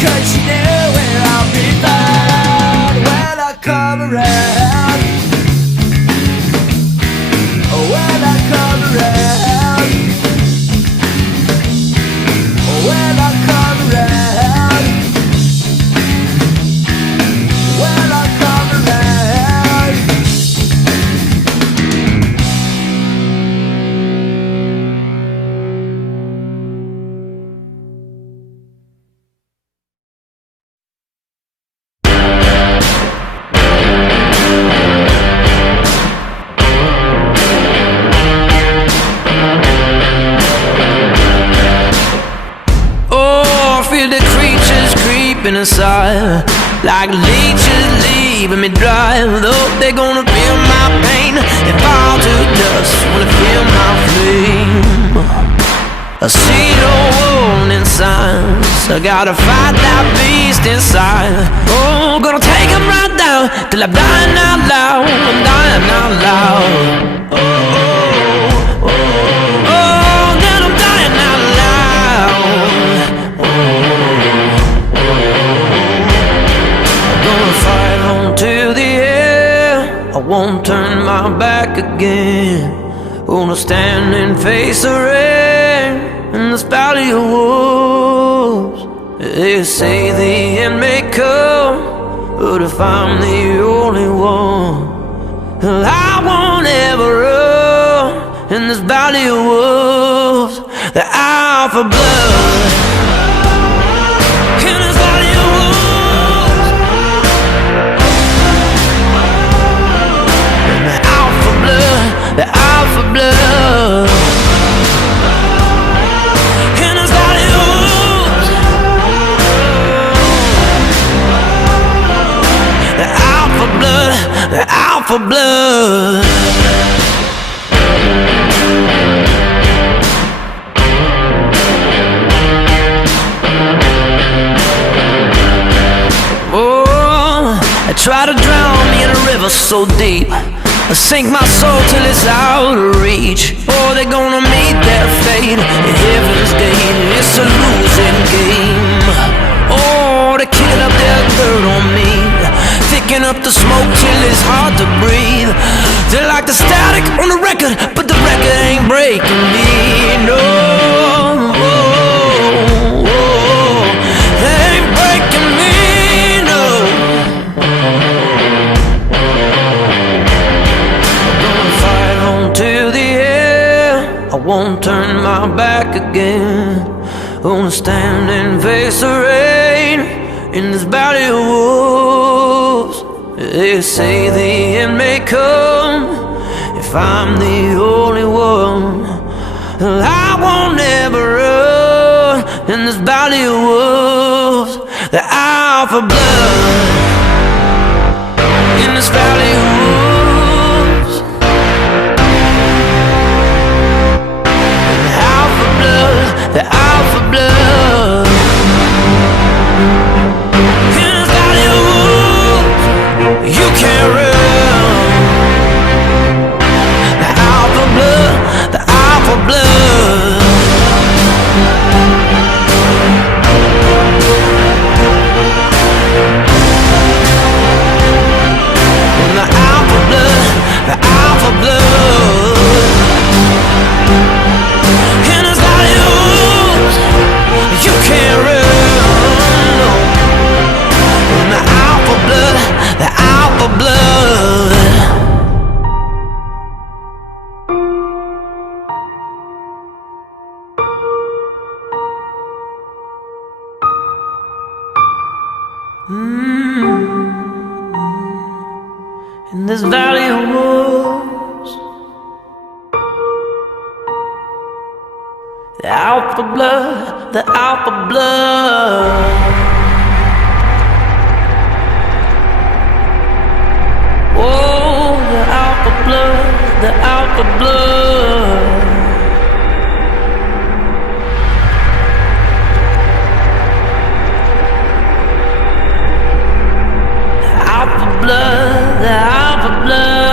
'cause she knew where I'll be found when I come around. When I come around. When I come around. When I come around. Inside, like leeches leaving me dry. Though they're gonna feel my pain and fall to dust when they feel my flame. I see no warning signs. I gotta fight that beast inside. Oh, gonna take him right down till I'm dying out loud. I'm dying out loud. Oh, oh, oh, oh, then I'm dying out loud. Fight on to the end. I won't turn my back again. Gonna stand and face the rain in this valley of wolves. They say the end may come, but if I'm the only one, I won't ever run in this valley of wolves. The alpha blood. The alpha blood in his body moves. The alpha blood, the alpha blood. Oh, I try to drown me in a river so deep, I sink my soul till it's out of reach. Oh, they're gonna meet their fate at heaven's gate. It's a losing game. Oh, they kill up their dirt on me, thicken up the smoke till it's hard to breathe. They're like the static on the record, but the record ain't breaking me. No, they ain't breaking me. No. To the end, I won't turn my back again. Gonna stand and face the rain in this valley of wolves. They say the end may come if I'm the only one. I won't ever run in this valley of wolves. The alpha blood in this valley of wolves. The alpha blood in his body of wolves. You can't run. The alpha blood, the alpha blood. The alpha blood, the alpha blood. You can't run, no. The alpha blood, the alpha blood. In this valley of wolves, the alpha blood, the alpha blood. Oh, the alpha blood, the alpha blood. The alpha blood, the alpha blood.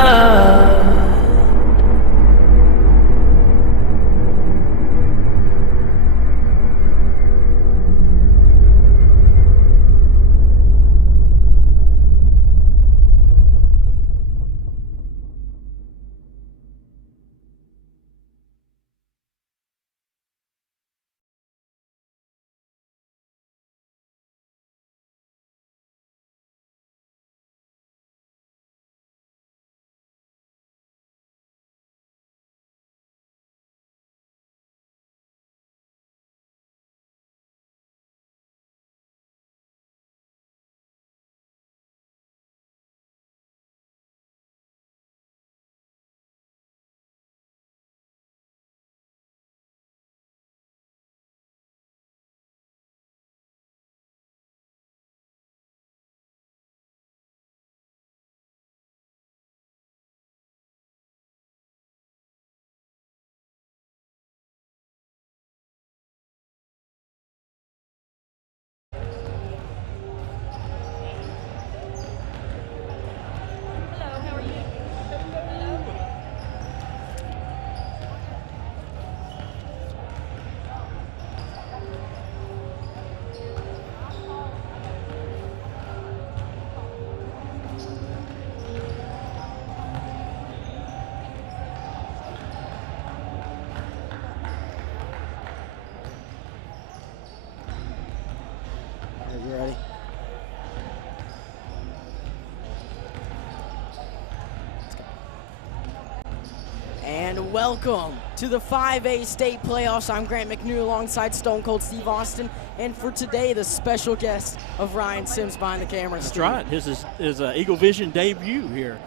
welcome to the 5A state playoffs. I'm Grant McNew alongside Stone Cold Steve Austin, and for today, the special guest of Ryan Sims behind the camera. That's Steve. right. His Eagle Vision debut here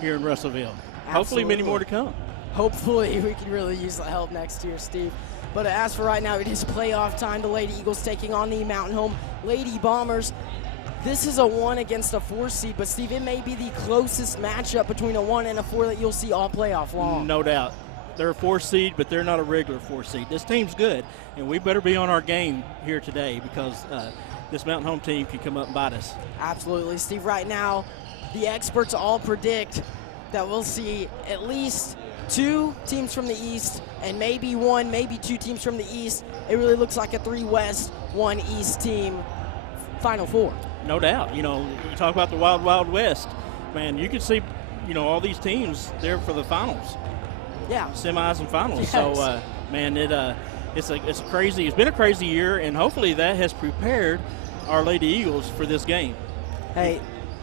in Russellville. Hopefully many more to come. Hopefully we can really use the help next year, Steve. But as for right now, it is playoff time. The Lady Eagles taking on the Mountain Home Lady Bombers. This is a 1 against a 4 seed, but Steve, it may be the closest matchup between a 1 and a 4 that you'll see all playoff long. No doubt. They're a 4 seed, but they're not a regular 4 seed. This team's good, and we better be on our game here today because this Mountain Home team can come up and bite us. Absolutely, Steve. Right now, the experts all predict that we'll see at least 2 teams from the East and maybe 1, maybe 2 teams from the East. It really looks like a 3 West, 1 East team Final Four. No doubt. You talk about the Wild Wild West. Man, you could see, all these teams there for the finals. Yeah. Semis and finals. Yes. So, man, it's been a crazy year, and hopefully that has prepared our Lady Eagles for this game. Hey,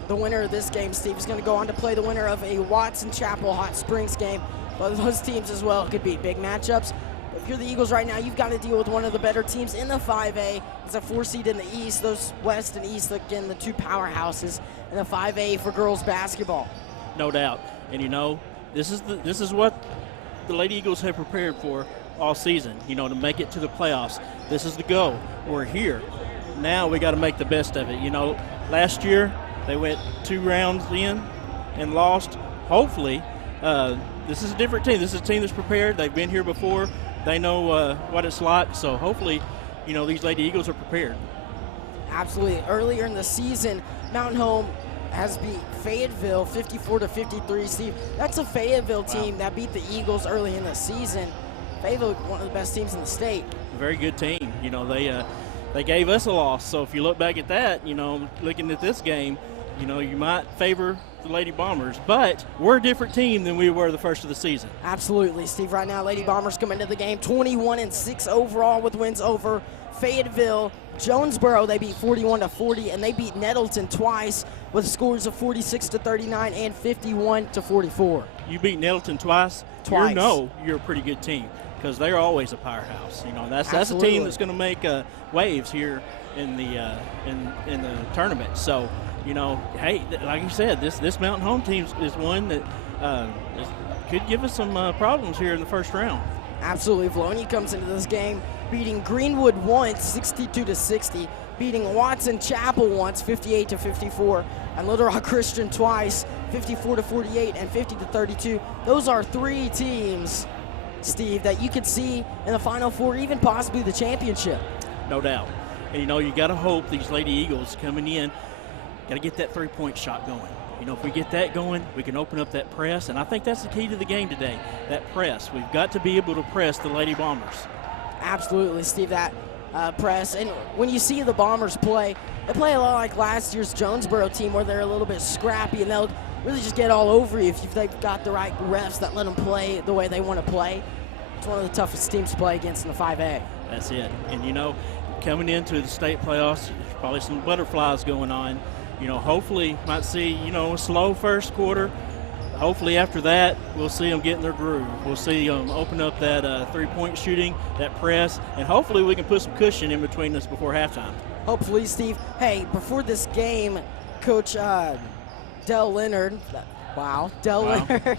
the winner of this game, Steve, is going to go on to play the winner of a Watson Chapel Hot Springs game. Both of those teams as well could be big matchups. If you're the Eagles right now, you've got to deal with one of the better teams in the 5A. It's a 4 seed in the East. Those West and East, again, the 2 powerhouses in the 5A for girls basketball. No doubt. And this is what the Lady Eagles have prepared for all season, to make it to the playoffs. This is the goal. We're here. Now we got to make the best of it. Last year they went 2 rounds in and lost. Hopefully, this is a different team. This is a team that's prepared. They've been here before. They know what it's like. So hopefully, these Lady Eagles are prepared. Absolutely. Earlier in the season, Mountain Home has beat Fayetteville 54-53. Steve, that's a Fayetteville team that beat the Eagles early in the season. Fayetteville, one of the best teams in the state. Very good team. They gave us a loss. So if you look back at that, looking at this game, you might favor the Lady Bombers, but we're a different team than we were the first of the season. Absolutely, Steve. Right now, Lady Bombers come into the game 21-6 overall with wins over Fayetteville, Jonesboro. They beat 41-40, and they beat Nettleton twice with scores of 46-39 and 51-44. You beat Nettleton twice. Twice. You're a pretty good team because they're always a powerhouse. That's a team that's going to make waves here in the tournament. So. Hey, like you said, this Mountain Home team is one that could give us some problems here in the first round. Absolutely. Vilonia comes into this game beating Greenwood once, 62-60, beating Watson Chapel once, 58-54, and Little Rock Christian twice, 54-48 and 50-32. Those are 3 teams, Steve, that you could see in the Final Four, even possibly the championship. No doubt. And you got to hope these Lady Eagles coming in. Got to get that 3-point shot going. If we get that going, we can open up that press, and I think that's the key to the game today, that press. We've got to be able to press the Lady Bombers. Absolutely, Steve, that press. And when you see the Bombers play, they play a lot like last year's Jonesboro team where they're a little bit scrappy, and they'll really just get all over you if they've got the right refs that let them play the way they want to play. It's one of the toughest teams to play against in the 5A. That's it. And, coming into the state playoffs, there's probably some butterflies going on. Hopefully might see, a slow first quarter. Hopefully after that, we'll see them get in their groove. We'll see them open up that 3-point shooting, that press, and hopefully we can put some cushion in between us before halftime. Hopefully, Steve. Hey, before this game, Coach Del Leonard, Leonard,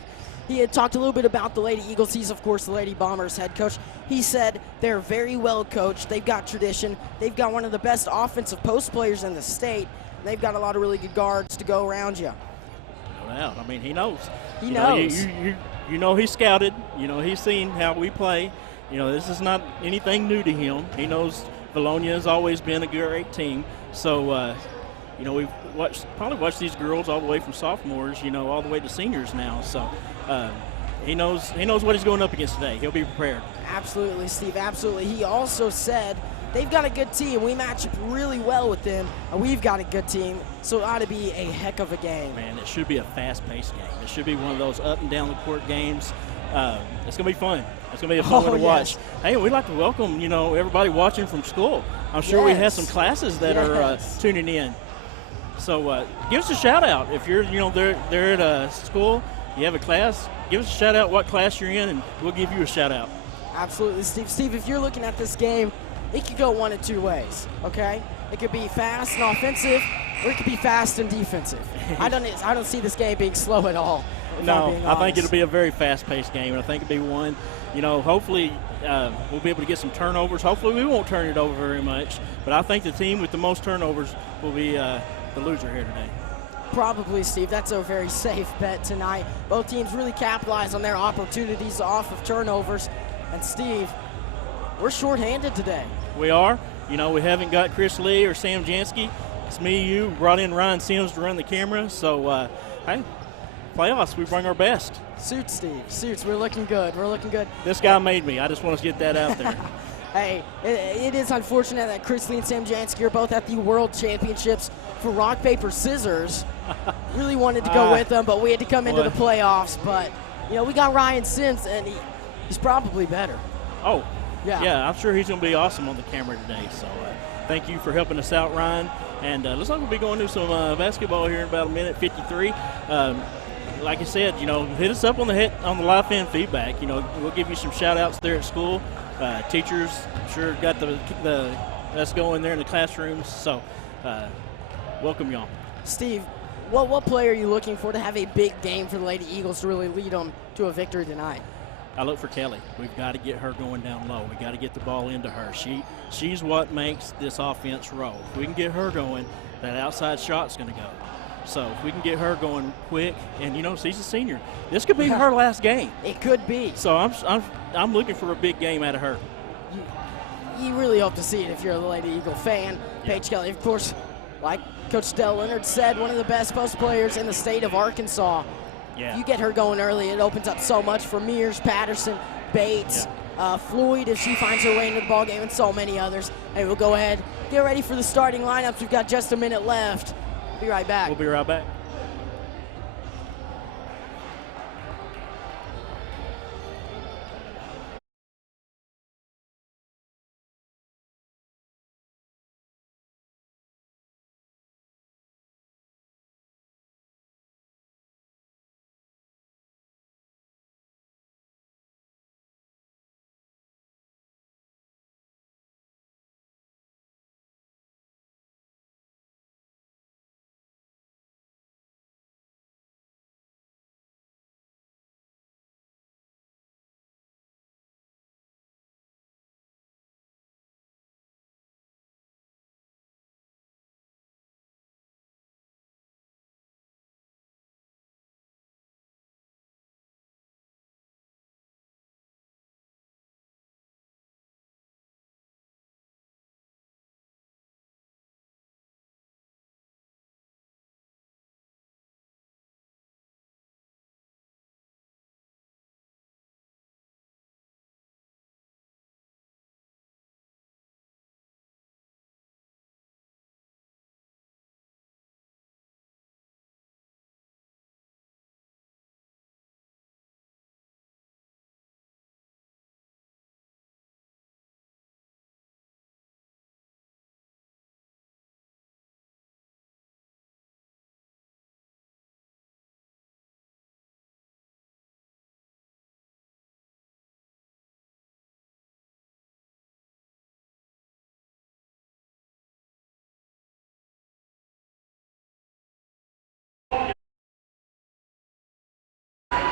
he had talked a little bit about the Lady Eagles. He's, of course, the Lady Bombers head coach. He said they're very well coached. They've got tradition. They've got one of the best offensive post players in the state. They've got a lot of really good guards to go around you. No doubt. I mean, he knows. He knows. He scouted. He's seen how we play. This is not anything new to him. He knows Vilonia has always been a great team. So, we've probably watched these girls all the way from sophomores, all the way to seniors now. So, he knows what he's going up against today. He'll be prepared. Absolutely, Steve. Absolutely. He also said they've got a good team. We match up really well with them, and we've got a good team, so it ought to be a heck of a game. Man, it should be a fast-paced game. It should be one of those up and down the court games. It's going to be fun. It's going to be a fun one to watch. Hey, we'd like to welcome, everybody watching from school. I'm sure we have some classes that are tuning in. So give us a shout out if you're, they're at school. you have a class, give us a shout out what class you're in, and we'll give you a shout out. Absolutely, Steve. Steve, if you're looking at this game, it could go one of two ways, okay? It could be fast and offensive, or it could be fast and defensive. I don't see this game being slow at all. No, I think it'll be a very fast-paced game, and I think it'll be one, hopefully we'll be able to get some turnovers. Hopefully we won't turn it over very much, but I think the team with the most turnovers will be the loser here today. Probably, Steve. That's a very safe bet tonight. Both teams really capitalize on their opportunities off of turnovers. And, Steve, we're shorthanded today. We are. We haven't got Chris Lee or Sam Jansky. It's me, you, brought in Ryan Sims to run the camera. So, hey, playoffs, we bring our best. Suits, Steve. Suits. We're looking good. We're looking good. This guy made me. I just want to get that out there. Hey, it is unfortunate that Chris Lee and Sam Jansky are both at the World Championships for rock, paper, scissors. Really wanted to go with them, but we had to come into the playoffs. But, we got Ryan Sims, and he's probably better. Oh, yeah, I'm sure he's going to be awesome on the camera today. So thank you for helping us out, Ryan. And looks like we'll be going to some basketball here in about a minute 53. Like I said, hit us up on the live fan feedback. We'll give you some shout-outs there at school. Teachers, I'm sure, got us going there in the classrooms. So welcome, y'all. Steve, what play are you looking for to have a big game for the Lady Eagles to really lead them to a victory tonight? I look for Kelly. We've got to get her going down low. We've got to get the ball into her. She's what makes this offense roll. If we can get her going, that outside shot's going to go. So if we can get her going quick, and she's a senior, this could be her last game. It could be. So I'm looking for a big game out of her. You really hope to see it if you're a Lady Eagle fan. Yeah. Paige Kelly, of course, like Coach Dell Leonard said, one of the best post players in the state of Arkansas. Yeah. You get her going early, it opens up so much for Mears, Patterson, Bates, Floyd if she finds her way into the ball game, and so many others. Hey, we'll go ahead, get ready for the starting lineups. We've got just a minute left. Be right back. We'll be right back.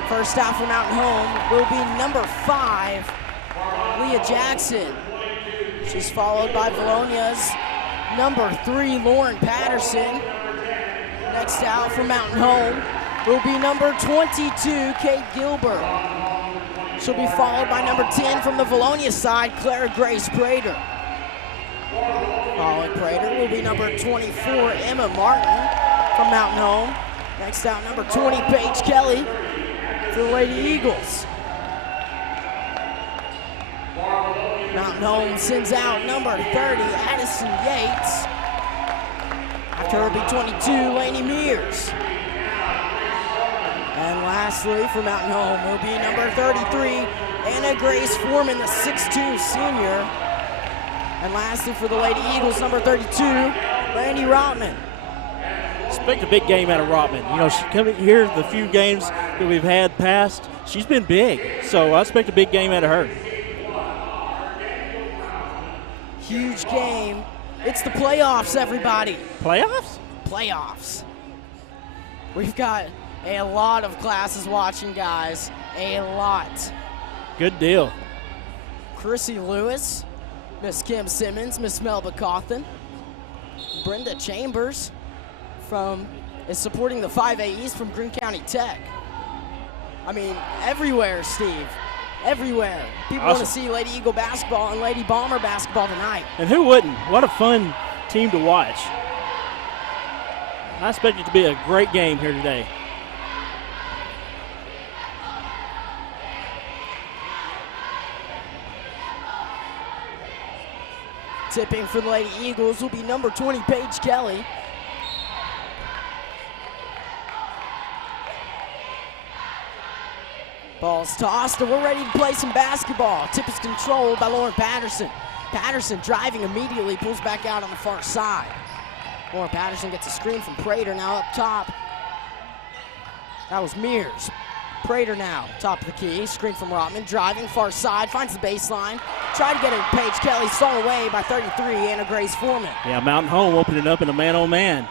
First out for Mountain Home will be number 5, Leah Jackson. She's followed by Vilonia's number 3, Lauren Patterson. Next out for Mountain Home will be number 22, Kate Gilbert. She'll be followed by number 10 from the Vilonia side, Clara Grace Prater. Following Prater will be number 24, Emma Martin from Mountain Home. Next out, number 20, Paige Kelly for the Lady Eagles. Mountain Home sends out number 30, Addison Yates. After her be 22, Lainey Mears. And lastly, for Mountain Home will be number 33, Anna Grace Foreman, the 6'2 senior. And lastly, for the Lady Eagles, number 32, Randy Rotman. expect a big game out of Rotman. You know, she coming here, the few games that we've had past, she's been big. So I expect a big game out of her. Huge game. It's the playoffs, everybody. Playoffs? Playoffs. We've got a lot of classes watching, guys. A lot. Good deal. Chrissy Lewis, Miss Kim Simmons, Miss Melba Cawthon, Brenda Chambers is supporting the 5A East from Greene County Tech. I mean, everywhere, Steve. Everywhere. People want to see Lady Eagle basketball and Lady Bomber basketball tonight. And who wouldn't? What a fun team to watch. I expect it to be a great game here today. Tipping for the Lady Eagles will be number 20, Paige Kelly. Ball's tossed, and we're ready to play some basketball. Tip is controlled by Lauren Patterson. Patterson driving immediately, pulls back out on the far side. Lauren Patterson gets a screen from Prater, now up top. That was Mears. Prater now, top of the key. Screen from Rotman, driving far side, finds the baseline. Tried to get it to Paige Kelly, stolen away by 33, Anna Grace Foreman. Yeah, Mountain Home opening up in a man-on-man.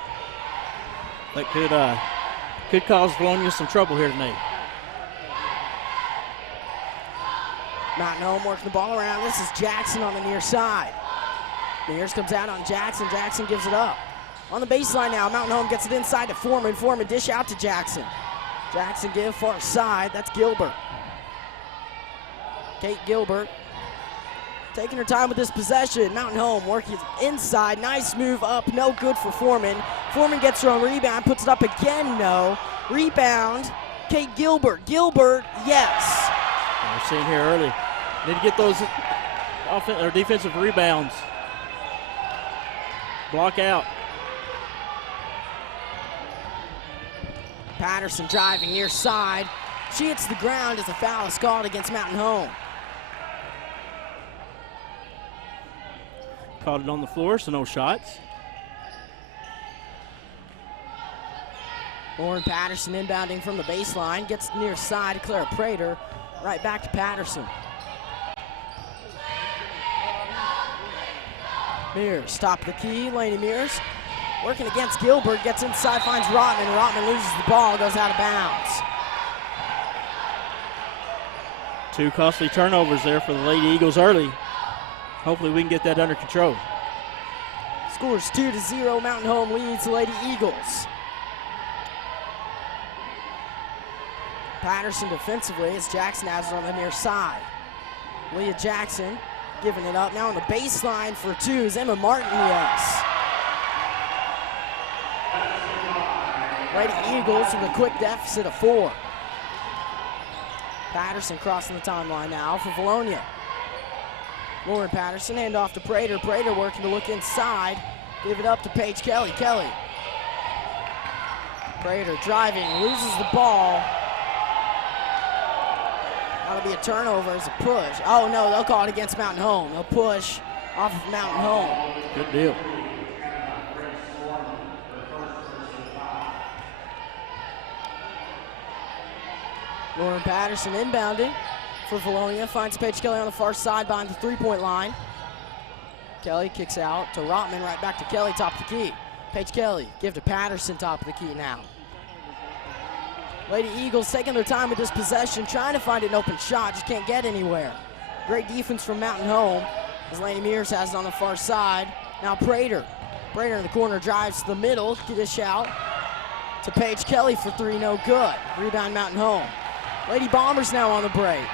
That could cause Vilonia some trouble here tonight. Mountain Home working the ball around. This is Jackson on the near side. Mears comes out on Jackson. Jackson gives it up. On the baseline now, Mountain Home gets it inside to Foreman. Foreman dish out to Jackson. Jackson give far side. That's Gilbert. Kate Gilbert taking her time with this possession. Mountain Home working inside. Nice move up. No good for Foreman. Foreman gets her own rebound. Puts it up again. No. Rebound. Kate Gilbert. Gilbert. Yes. We're seeing here early. Need to get those defensive rebounds. Block out. Patterson driving near side. She hits the ground as a foul is called against Mountain Home. Caught it on the floor, so no shots. Lauren Patterson inbounding from the baseline. Gets near side to Clara Prater. Right back to Patterson. Mears, top of the key, Laney Mears. Working against Gilbert, gets inside, finds Rotman. Rotman loses the ball, goes out of bounds. 2 costly turnovers there for the Lady Eagles early. Hopefully we can get that under control. Scores 2-0, Mountain Home leads the Lady Eagles. Patterson defensively as Jackson has it on the near side. Leah Jackson giving it up. Now on the baseline for 2 is Emma Martin, yes. Lady Eagles with a quick deficit of 4. Patterson crossing the timeline now for Vilonia. Lauren Patterson, hand off to Prater. Prater working to look inside. Give it up to Paige Kelly. Kelly. Prater driving, loses the ball. That'll be a turnover as a push. Oh no, they'll call it against Mountain Home. They'll push off of Mountain Home. Good deal. Lauren Patterson inbounding for Vilonia. Finds Paige Kelly on the far side behind the three-point line. Kelly kicks out to Rotman, right back to Kelly, top of the key. Paige Kelly, give to Patterson, top of the key now. Lady Eagles taking their time with this possession, trying to find an open shot, just can't get anywhere. Great defense from Mountain Home as Laney Mears has it on the far side. Now Prater. Prater in the corner drives to the middle, dish out to Paige Kelly for 3, no good. Rebound Mountain Home. Lady Bombers now on the break.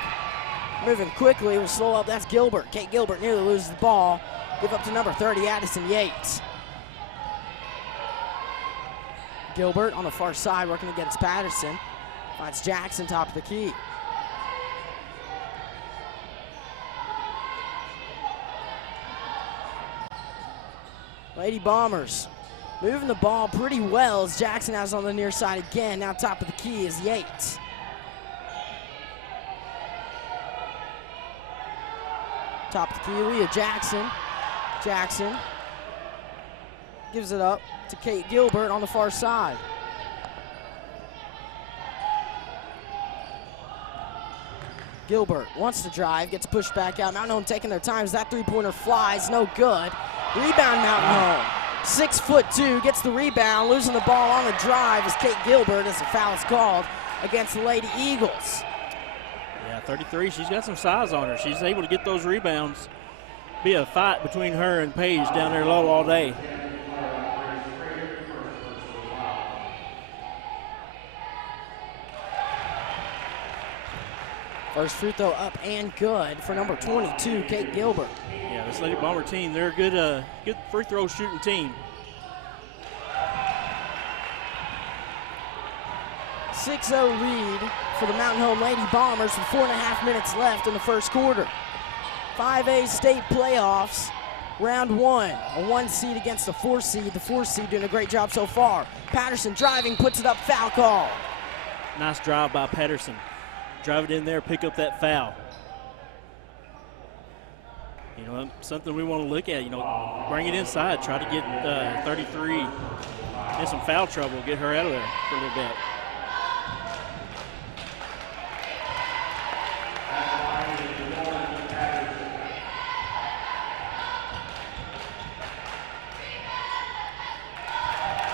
Moving quickly, we'll slow up, that's Gilbert. Kate Gilbert nearly loses the ball. Give up to number 30, Addison Yates. Gilbert on the far side working against Patterson. Finds Jackson, top of the key. Lady Bombers moving the ball pretty well as Jackson has on the near side again. Now top of the key is Yates. Top of the key, Leah Jackson. Jackson gives it up to Kate Gilbert on the far side. Gilbert wants to drive, gets pushed back out. Mountain Home taking their time as that three-pointer flies, no good. Rebound Mountain Home. 6'2", gets the rebound, losing the ball on the drive as Kate Gilbert as a foul is called against the Lady Eagles. Yeah, 33, she's got some size on her. She's able to get those rebounds. Be a fight between her and Paige down there low all day. First free throw up and good for number 22, Kate Gilbert. Yeah, this Lady Bomber team, they're a good free throw shooting team. 6-0 lead for the Mountain Home Lady Bombers with 4.5 minutes left in the first quarter. 5A state playoffs, round one. A 1 seed against a 4 seed. The 4 seed doing a great job so far. Patterson driving, puts it up, foul call. Nice drive by Patterson. Drive it in there, pick up that foul. You know, something we want to look at, you know, bring it inside, try to get 33 in some foul trouble, get her out of there for a little bit.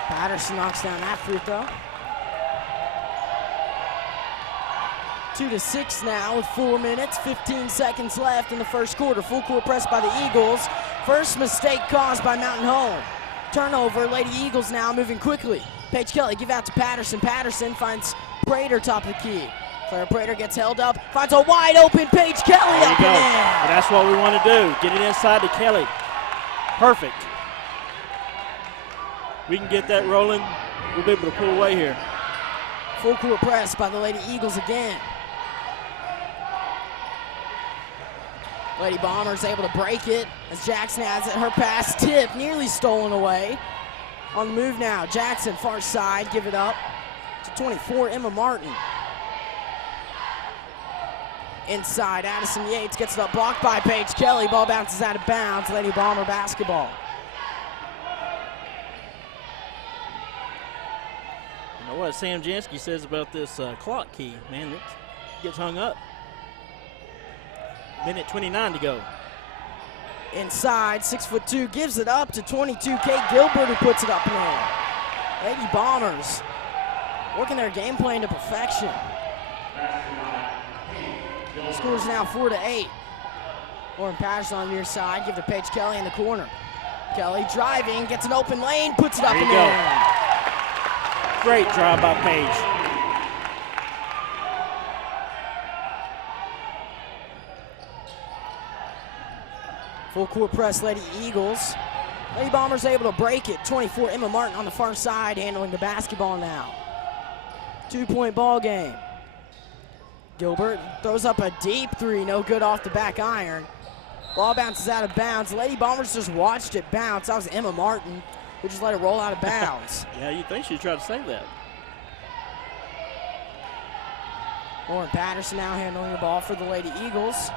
Patterson knocks down that free throw. 2-6 now with 4 minutes, 15 seconds left in the first quarter. Full court press by the Eagles. First mistake caused by Mountain Home. Turnover, Lady Eagles now moving quickly. Paige Kelly give out to Patterson. Patterson finds Prater top of the key. Claire Prater gets held up, finds a wide open Paige Kelly up and in. That's what we want to do. Get it inside to Kelly. Perfect. We can get that rolling. We'll be able to pull away here. Full court press by the Lady Eagles again. Lady Bombers able to break it as Jackson has it. Her pass tip nearly stolen away. On the move now, Jackson far side, give it up to 24, Emma Martin. Inside, Addison Yates gets it up, blocked by Paige Kelly. Ball bounces out of bounds, Lady Bomber basketball. You know what Sam Jansky says about this clock key, man, it gets hung up. Minute 29 to go. Inside, 6'2", gives it up to 22, Kate Gilbert, who puts it up and in. Lady Bombers working their game plan to perfection. The score's now 4-8. Lauren Patterson on the near side, give to Paige Kelly in the corner. Kelly driving, gets an open lane, puts it up and in. Great drive by Paige. Full court press, Lady Eagles. Lady Bombers able to break it. 24, Emma Martin on the far side handling the basketball now. 2-point ball game. Gilbert throws up a deep three, no good off the back iron. Ball bounces out of bounds. Lady Bombers just watched it bounce. That was Emma Martin who just let it roll out of bounds. Yeah, you'd think she'd try to save that. Lauren Patterson now handling the ball for the Lady Eagles.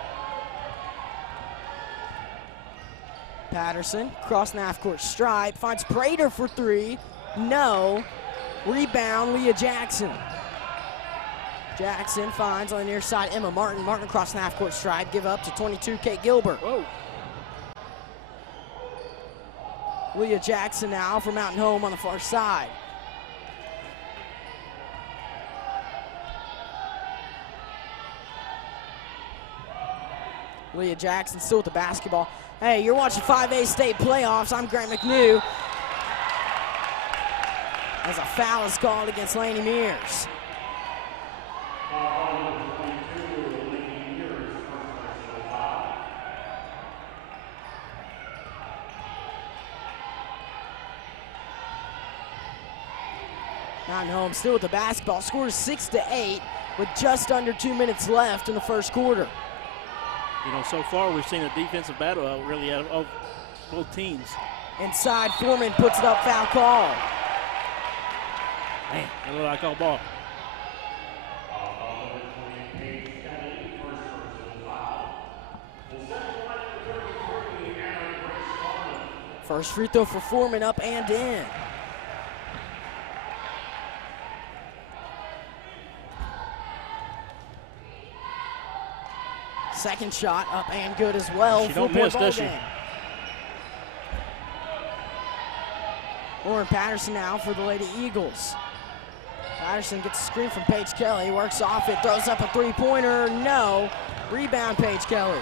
Patterson, crossing the half-court stripe, finds Prater for three. No. Rebound, Leah Jackson. Jackson finds on the near side Emma Martin. Martin crossing the half-court stripe, give up to 22, Kate Gilbert. Whoa. Leah Jackson now for Mountain Home on the far side. Leah Jackson still with the basketball. Hey, you're watching 5A state playoffs. I'm Grant McNew. As a foul is called against Laney Mears. Mountain Home still with the basketball. Score is 6-8 with just under 2 minutes left in the first quarter. You know, so far we've seen a defensive battle out really out of both teams. Inside, Foreman puts it up, foul call. Man, that looked like all ball. First free throw for Foreman, up and in. Second shot, up and good as well. She don't miss, does she? Lauren Patterson now for the Lady Eagles. Patterson gets a screen from Paige Kelly, works off it, throws up a three-pointer, no. Rebound, Paige Kelly.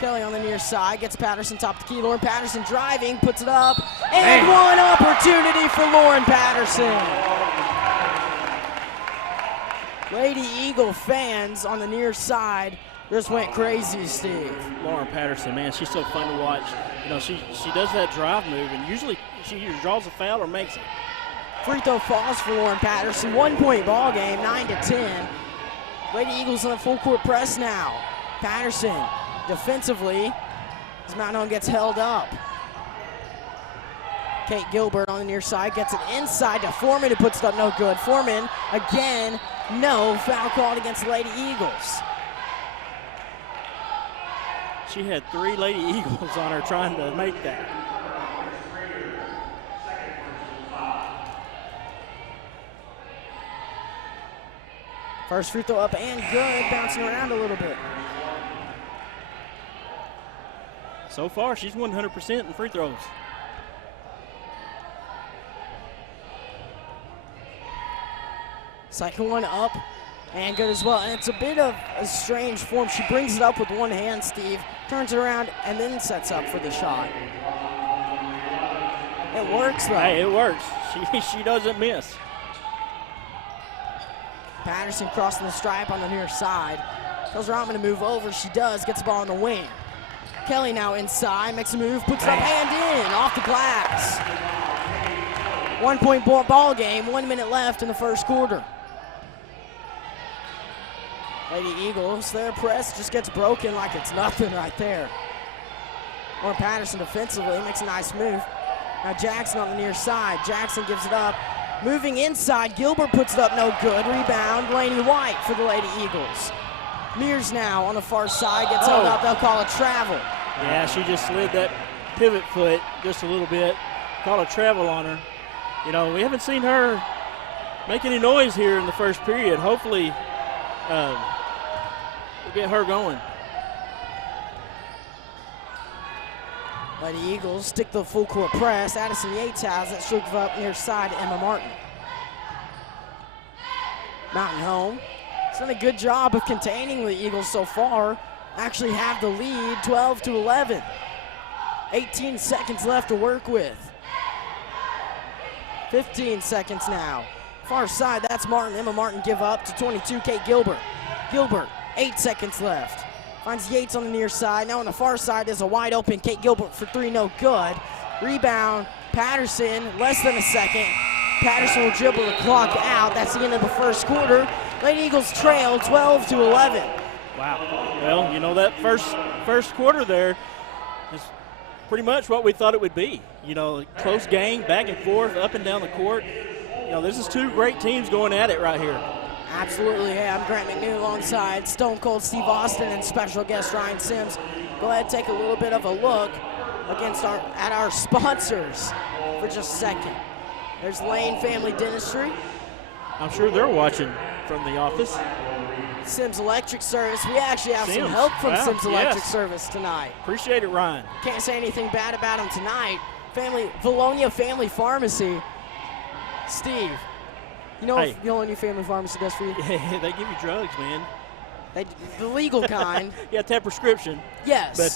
Kelly on the near side, gets Patterson top the key. Lauren Patterson driving, puts it up, and one opportunity for Lauren Patterson. Lady Eagle fans on the near side just went crazy, Steve. Lauren Patterson, man, she's so fun to watch. You know, she does that drive move, and usually she either draws a foul or makes it. Free throw falls for Lauren Patterson. 1 point ball game, 9-10. Lady Eagles on a full court press now. Patterson defensively, as Mount Home gets held up. Kate Gilbert on the near side gets it inside to Foreman, who puts it up, no good. Foreman again, no foul called against the Lady Eagles. She had 3 Lady Eagles on her trying to make that. First free throw up and good, bouncing around a little bit. So far, she's 100% in free throws. Second one up and good as well. And it's a bit of a strange form. She brings it up with one hand, Steve, turns it around, and then sets up for the shot. It works, though. Hey, it works. She doesn't miss. Patterson crossing the stripe on the near side. Tells her I'm going to move over. She does. Gets the ball on the wing. Kelly now inside. Makes a move. Puts it up and in. Off the glass. 1 point ball game. 1 minute left in the first quarter. Lady Eagles, their press just gets broken like it's nothing right there. Lauren Patterson defensively makes a nice move. Now Jackson on the near side. Jackson gives it up. Moving inside, Gilbert puts it up, no good. Rebound, Laney White for the Lady Eagles. Mears now on the far side, gets held up, they'll call it travel. Yeah, she just slid that pivot foot just a little bit, called a travel on her. You know, we haven't seen her make any noise here in the first period. Hopefully, we'll get her going. Lady Eagles stick the full court press. Addison Yates has it. She'll give up near side to Emma Martin. Mountain Home has done a good job of containing the Eagles so far. Actually have the lead, 12-11. 18 seconds left to work with. 15 seconds now. Far side, that's Martin. Emma Martin give up to 22, Kate Gilbert. Gilbert, 8 seconds left. Finds Yates on the near side. Now on the far side is a wide open Kate Gilbert for 3, no good. Rebound, Patterson, less than a second. Patterson will dribble the clock out. That's the end of the first quarter. Lady Eagles trail 12-11. Wow. Well, you know, that first quarter there is pretty much what we thought it would be. You know, close game, back and forth, up and down the court. You know, this is 2 great teams going at it right here. Absolutely. Hey, I'm Grant McNew alongside Stone Cold Steve Austin and special guest Ryan Sims. Go ahead and take a little bit of a look at our sponsors for just a second. There's Lane Family Dentistry. I'm sure they're watching from the office. Sims Electric Service. We actually have some help from Sims Electric Service tonight. Appreciate it, Ryan. Can't say anything bad about them tonight. Vilonia Family Pharmacy. Steve, you know what Vilonia Family Pharmacy does for you? Yeah, they give you drugs, man. The legal kind. You have to have prescription. Yes. But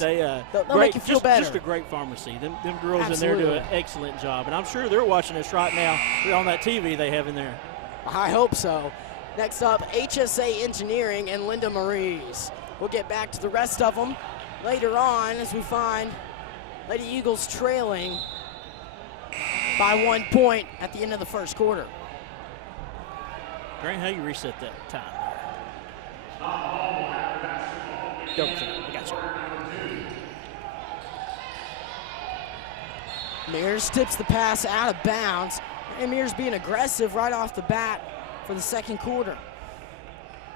they'll make you feel better. Just a great pharmacy. Them girls in there do an excellent job. And I'm sure they're watching us right now on that TV they have in there. I hope so. Next up, HSA Engineering and Linda Marie's. We'll get back to the rest of them later on as we find Lady Eagles trailing by 1 point at the end of the first quarter. Grant, how you reset that time? Double check. I got you. Mears tips the pass out of bounds. And Mears being aggressive right off the bat for the second quarter.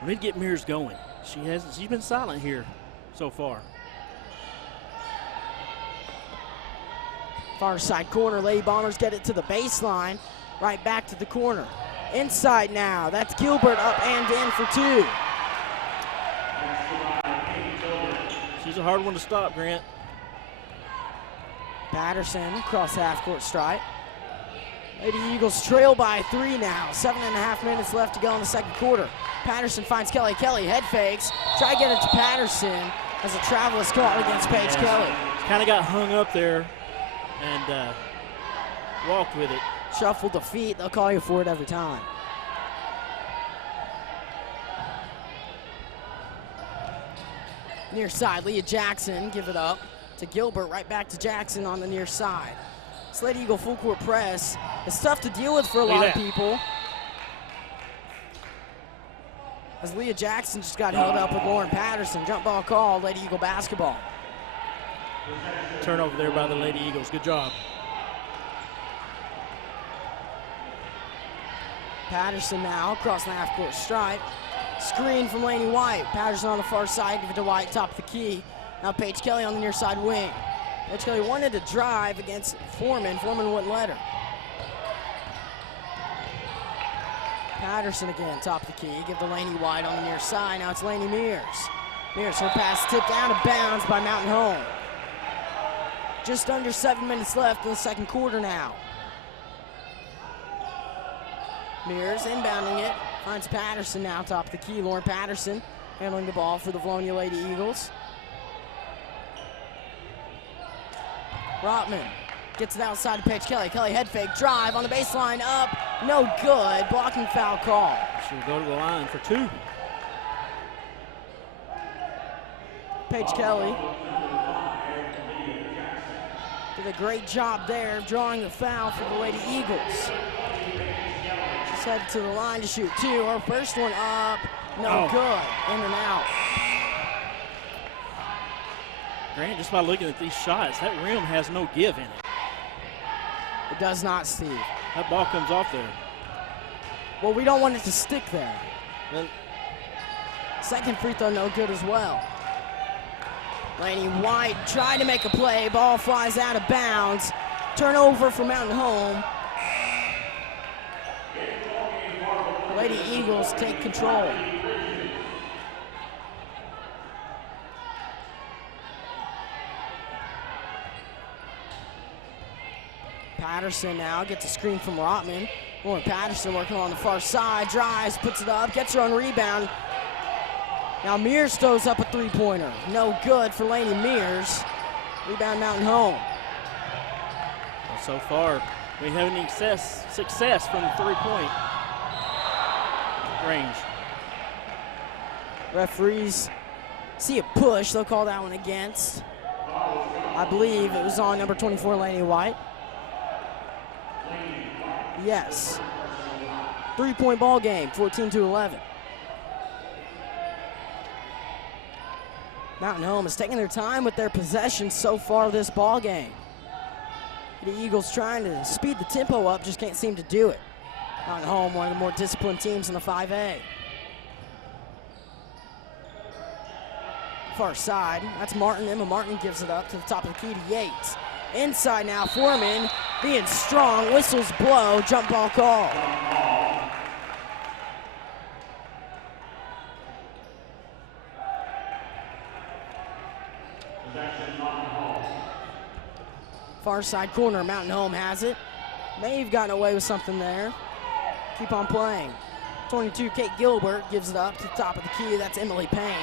We need to get Mears going. She's been silent here so far. Far side corner, Lady Bombers get it to the baseline. Right back to the corner. Inside now, that's Gilbert up and in for 2. She's a hard one to stop, Grant. Patterson across the half-court stripe. Lady Eagles trail by 3 now. 7.5 minutes left to go in the second quarter. Patterson finds Kelly. Kelly head fakes. Try to get it to Patterson as a travel is caught against Paige Kelly. Kind of got hung up there and walked with it. Shuffled the feet. They'll call you for it every time. Near side, Leah Jackson give it up to Gilbert, right back to Jackson on the near side. This Lady Eagle full court press is tough to deal with for a lot of people. As Leah Jackson just got held up with Lauren Patterson. Jump ball called, Lady Eagle basketball. Turnover there by the Lady Eagles, good job. Patterson now across the half-court stripe. Screen from Laney White. Patterson on the far side, give it to White, top of the key. Now Paige Kelly on the near side wing. Paige Kelly wanted to drive against Foreman. Foreman wouldn't let her. Patterson again, top of the key. Give to Laney White on the near side. Now it's Laney Mears. Mears, her pass tipped out of bounds by Mountain Home. Just under 7 minutes left in the second quarter now. Mears inbounding it. Finds Patterson now, top of the key. Lauren Patterson handling the ball for the Vilonia Lady Eagles. Rotman gets it outside to Paige Kelly. Kelly head fake, drive on the baseline, up, no good. Blocking foul call. She'll go to the line for 2. Paige Kelly did a great job there of drawing the foul for the Lady Eagles. She's headed to the line to shoot 2. Her first one up, no good, in and out. Grant, just by looking at these shots, that rim has no give in it. It does not, Steve. That ball comes off there. Well, we don't want it to stick there. Then Second free throw, no good as well. Laney White tried to make a play. Ball flies out of bounds. Turnover for Mountain Home. Lady Eagles take control. Patterson now gets a screen from Rotman. Lauren Patterson working on the far side, drives, puts it up, gets her on rebound. Now Mears throws up a three-pointer. No good for Laney Mears. Rebound Mountain Home. well, so far, we haven't any success from the three-point range. Referees see a push. They'll call that one against. I believe it was on number 24, Laney White. Yes. 3-point ball game, 14-11. Mountain Home is taking their time with their possession so far this ball game. The Eagles trying to speed the tempo up, just can't seem to do it. Mountain Home, one of the more disciplined teams in the 5A. Far side, that's Martin. Emma Martin gives it up to the top of the key to Yates. Inside now, Foreman being strong, whistles blow, jump ball call. Far side corner, Mountain Home has it. May have gotten away with something there. Keep on playing. 22, Kate Gilbert gives it up to the top of the key. That's Emily Payne.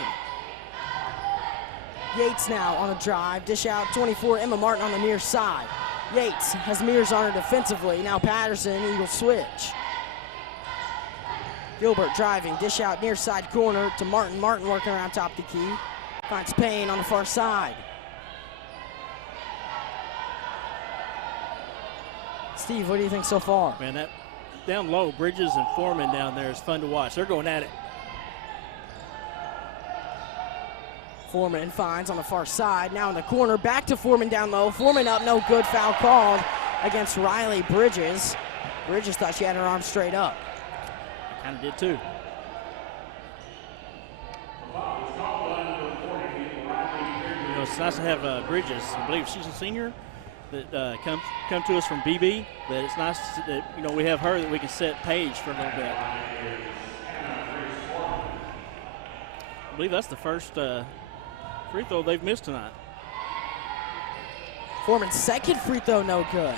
Yates now on a drive, dish out, 24, Emma Martin on the near side. Yates has Mears on her defensively. Now Patterson, Eagles switch. Gilbert driving, dish out near side corner to Martin. Martin working around top of the key. Finds Payne on the far side. Steve, what do you think so far? Man, that down low, Bridges and Foreman down there is fun to watch. They're going at it. Foreman finds on the far side. Now in the corner, back to Foreman down low. Foreman up, no good, foul called against Riley Bridges. Bridges thought she had her arm straight up. I kind of did too. You know, it's nice to have Bridges. I believe she's a senior. that come to us from BB. That it's nice that we have her that we can set Paige for a little bit. I believe that's the first free throw they've missed tonight. Foreman's second free throw, no good.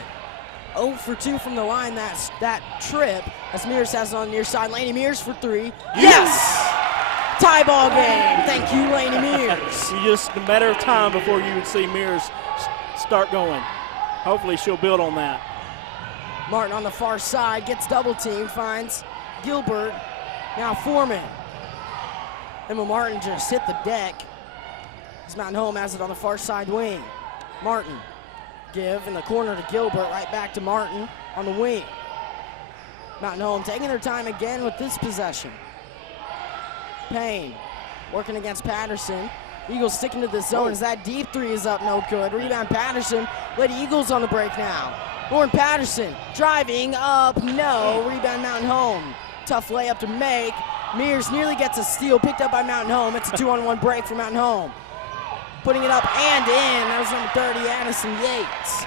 0 for 2 from the line. That's that trip. As Mears has it on the near side. Laney Mears for 3. Yes! Tie ball game. Thank you, Laney Mears. Just a matter of time before you would see Mears start going. Hopefully she'll build on that. Martin on the far side gets double teamed, finds Gilbert. Now Foreman. Emma Martin just hit the deck. As Mountain Home has it on the far side wing. Martin. Give in the corner to Gilbert, right back to Martin on the wing. Mountain Home taking their time again with this possession. Payne working against Patterson. Eagles sticking to the zone as that deep three is up, no good. Rebound Patterson. Lady Eagles on the break now. Lauren Patterson driving up, no. Rebound Mountain Home. Tough layup to make. Mears nearly gets a steal, picked up by Mountain Home. It's a 2-on-1 break for Mountain Home. Putting it up and in. That was number 30, Addison Yates.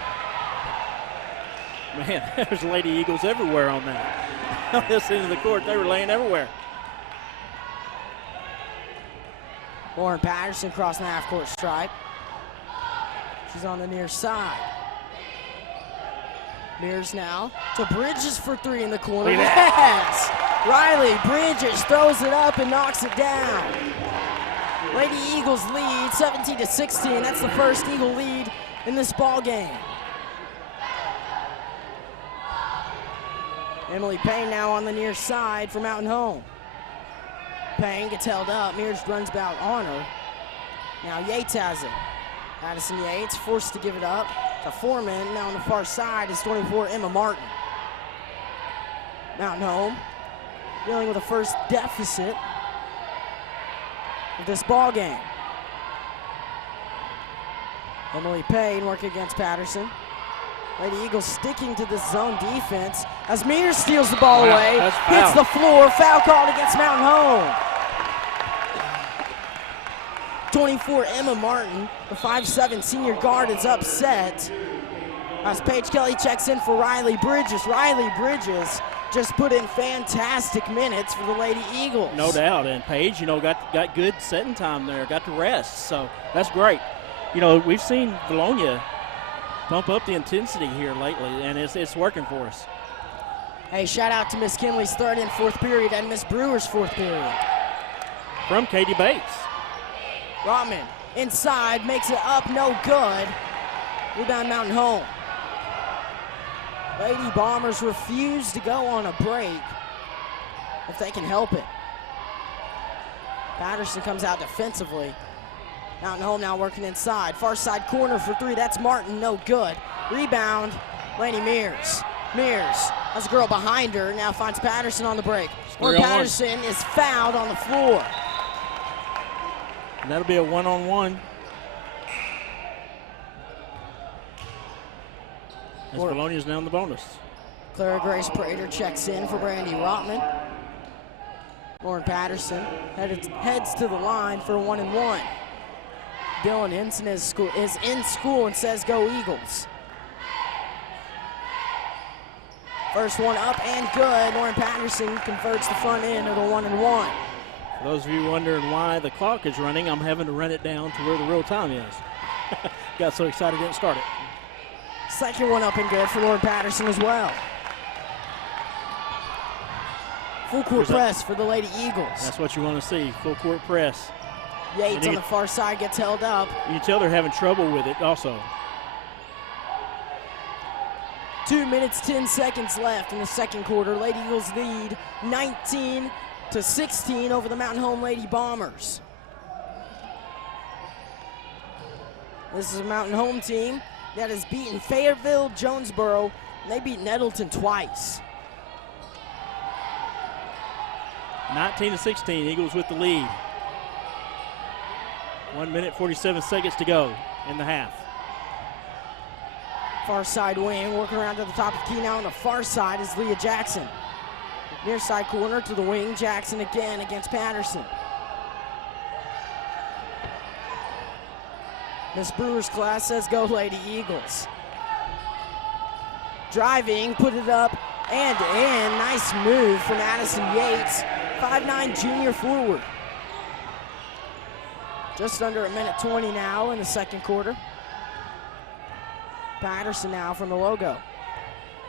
Man, there's Lady Eagles everywhere on that. On this end of the court, they were laying everywhere. Lauren Patterson crossing the half-court stripe. She's on the near side. Mears now to Bridges for 3 in the corner. Yes! Riley Bridges throws it up and knocks it down. Lady Eagles lead 17-16. That's the first Eagle lead in this ball game. Emily Payne now on the near side for Mountain Home. Payne gets held up. Mears runs back on her. Now Yates has it. Addison Yates forced to give it up to Foreman. Now on the far side is 24, Emma Martin. Mountain Home dealing with a first deficit of this ball game. Emily Payne working against Patterson. Lady Eagles sticking to this zone defense as Mears steals the ball away. Hits the floor. Foul called against Mountain Home. 24, Emma Martin, the 5'7" senior guard, is upset as Paige Kelly checks in for Riley Bridges. Riley Bridges just put in fantastic minutes for the Lady Eagles. No doubt, and Paige, got good setting time there, got to rest, so that's great. We've seen Vilonia bump up the intensity here lately, and it's working for us. Hey, shout out to Miss Kinley's third and fourth period and Miss Brewer's fourth period. From Katie Bates. Rotman inside, makes it up, no good. Rebound Mountain Home. Lady Bombers refuse to go on a break if they can help it. Patterson comes out defensively. Mountain Home now working inside. Far side corner for 3. That's Martin, no good. Rebound, Laney Mears. Mears has a girl behind her, now finds Patterson on the break. Or Patterson is fouled on the floor. And that'll be a one-on-one. As Vilonia's now in the bonus. Clara Grace Prater checks in for Brandy Rotman. Lauren Patterson heads to the line for a 1-and-1. Dylan Henson is in school and says go Eagles. First one up and good. Lauren Patterson converts the front end of the 1-and-1. For those of you wondering why the clock is running, I'm having to run it down to where the real time is. Got so excited didn't start it. Second one up and good for Lauren Patterson as well. Full court press for the Lady Eagles. That's what you want to see, full court press. Yates on the far side gets held up. You can tell they're having trouble with it also. 2 minutes, 10 seconds left in the second quarter. Lady Eagles lead 19-16 over the Mountain Home Lady Bombers. This is a Mountain Home team that has beaten Fayetteville, Jonesboro, and they beat Nettleton twice. 19-16, Eagles with the lead. 1 minute, 47 seconds to go in the half. Far side wing, working around to the top of the key now on the far side is Leah Jackson. Near side corner to the wing, Jackson again against Patterson. Miss Brewer's class says go Lady Eagles. driving, put it up and in. Nice move from Addison Yates, 5'9" junior forward. Just under a minute 20 now in the second quarter. Patterson now from the logo.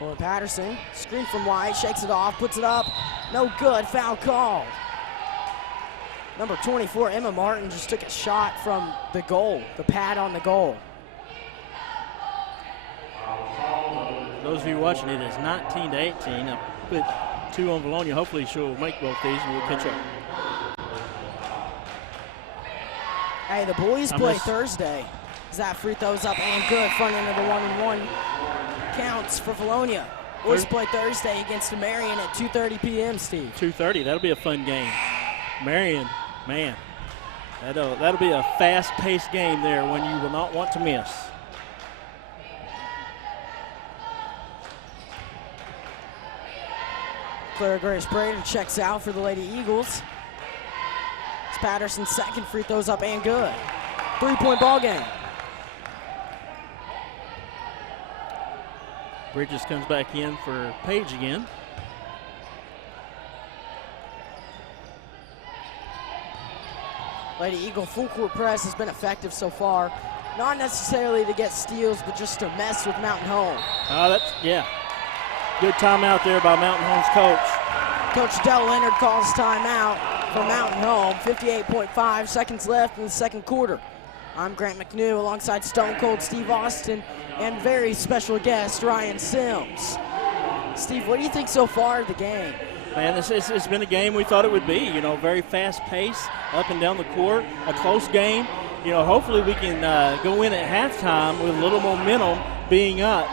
Lauren Patterson, screen from White, shakes it off, puts it up. No good, foul called. Number 24, Emma Martin, just took a shot from the goal, the pad on the goal. Those of you watching, it is 19-18. I put 2 on Vilonia. Hopefully she'll make both these and we'll catch up. Hey, the boys play Thursday. That free throws up and good, front end of the 1-and-1 counts for Vilonia. Boys play Thursday against Marion at 2:30 p.m., Steve. 2:30, that'll be a fun game. Marion, man, that'll be a fast-paced game there, one you will not want to miss. Clara Grace Prater checks out for the Lady Eagles. It's Patterson's second free throws up and good. 3-point ball game. Bridges comes back in for Page again. Lady Eagle full court press has been effective so far. Not necessarily to get steals, but just to mess with Mountain Home. Yeah. Good timeout there by Mountain Home's coach. Coach Dell Leonard calls timeout for Mountain Home. 58.5 seconds left in the second quarter. I'm Grant McNew alongside Stone Cold Steve Austin and very special guest Ryan Sims. Steve, what do you think so far of the game? Man, it's been a game we thought it would be. You know, very fast pace, up and down the court, a close game. You know, hopefully we can go in at halftime with a little momentum being up.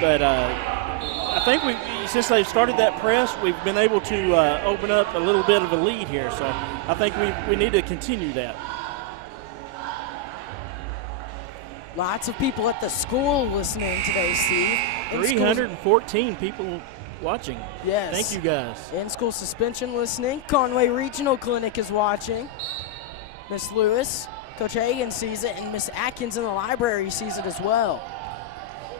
But I think since they've started that press, we've been able to open up a little bit of a lead here. So I think we need to continue that. Lots of people at the school listening today, Steve. 314 people watching. Yes. Thank you, guys. In-school suspension listening. Conway Regional Clinic is watching. Miss Lewis, Coach Hagan sees it, and Miss Atkins in the library sees it as well.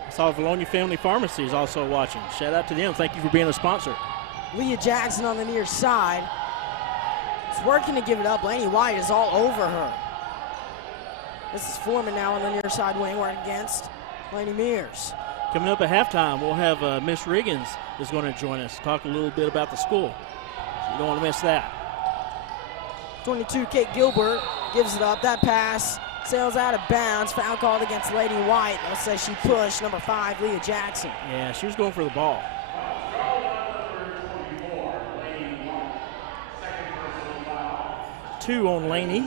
I saw Vilonia Family Pharmacy is also watching. Shout out to them. Thank you for being a sponsor. Leah Jackson on the near side. Is working to give it up. Laney White is all over her. This is Foreman now on the near side wing, working against Laney Mears. Coming up at halftime, we'll have Miss Riggins is going to join us, talk a little bit about the school. So you don't want to miss that. 22, Kate Gilbert gives it up. That pass sails out of bounds. Foul called against Lady White. They'll say she pushed number 5, Leah Jackson. Yeah, she was going for the ball. Two on Laney.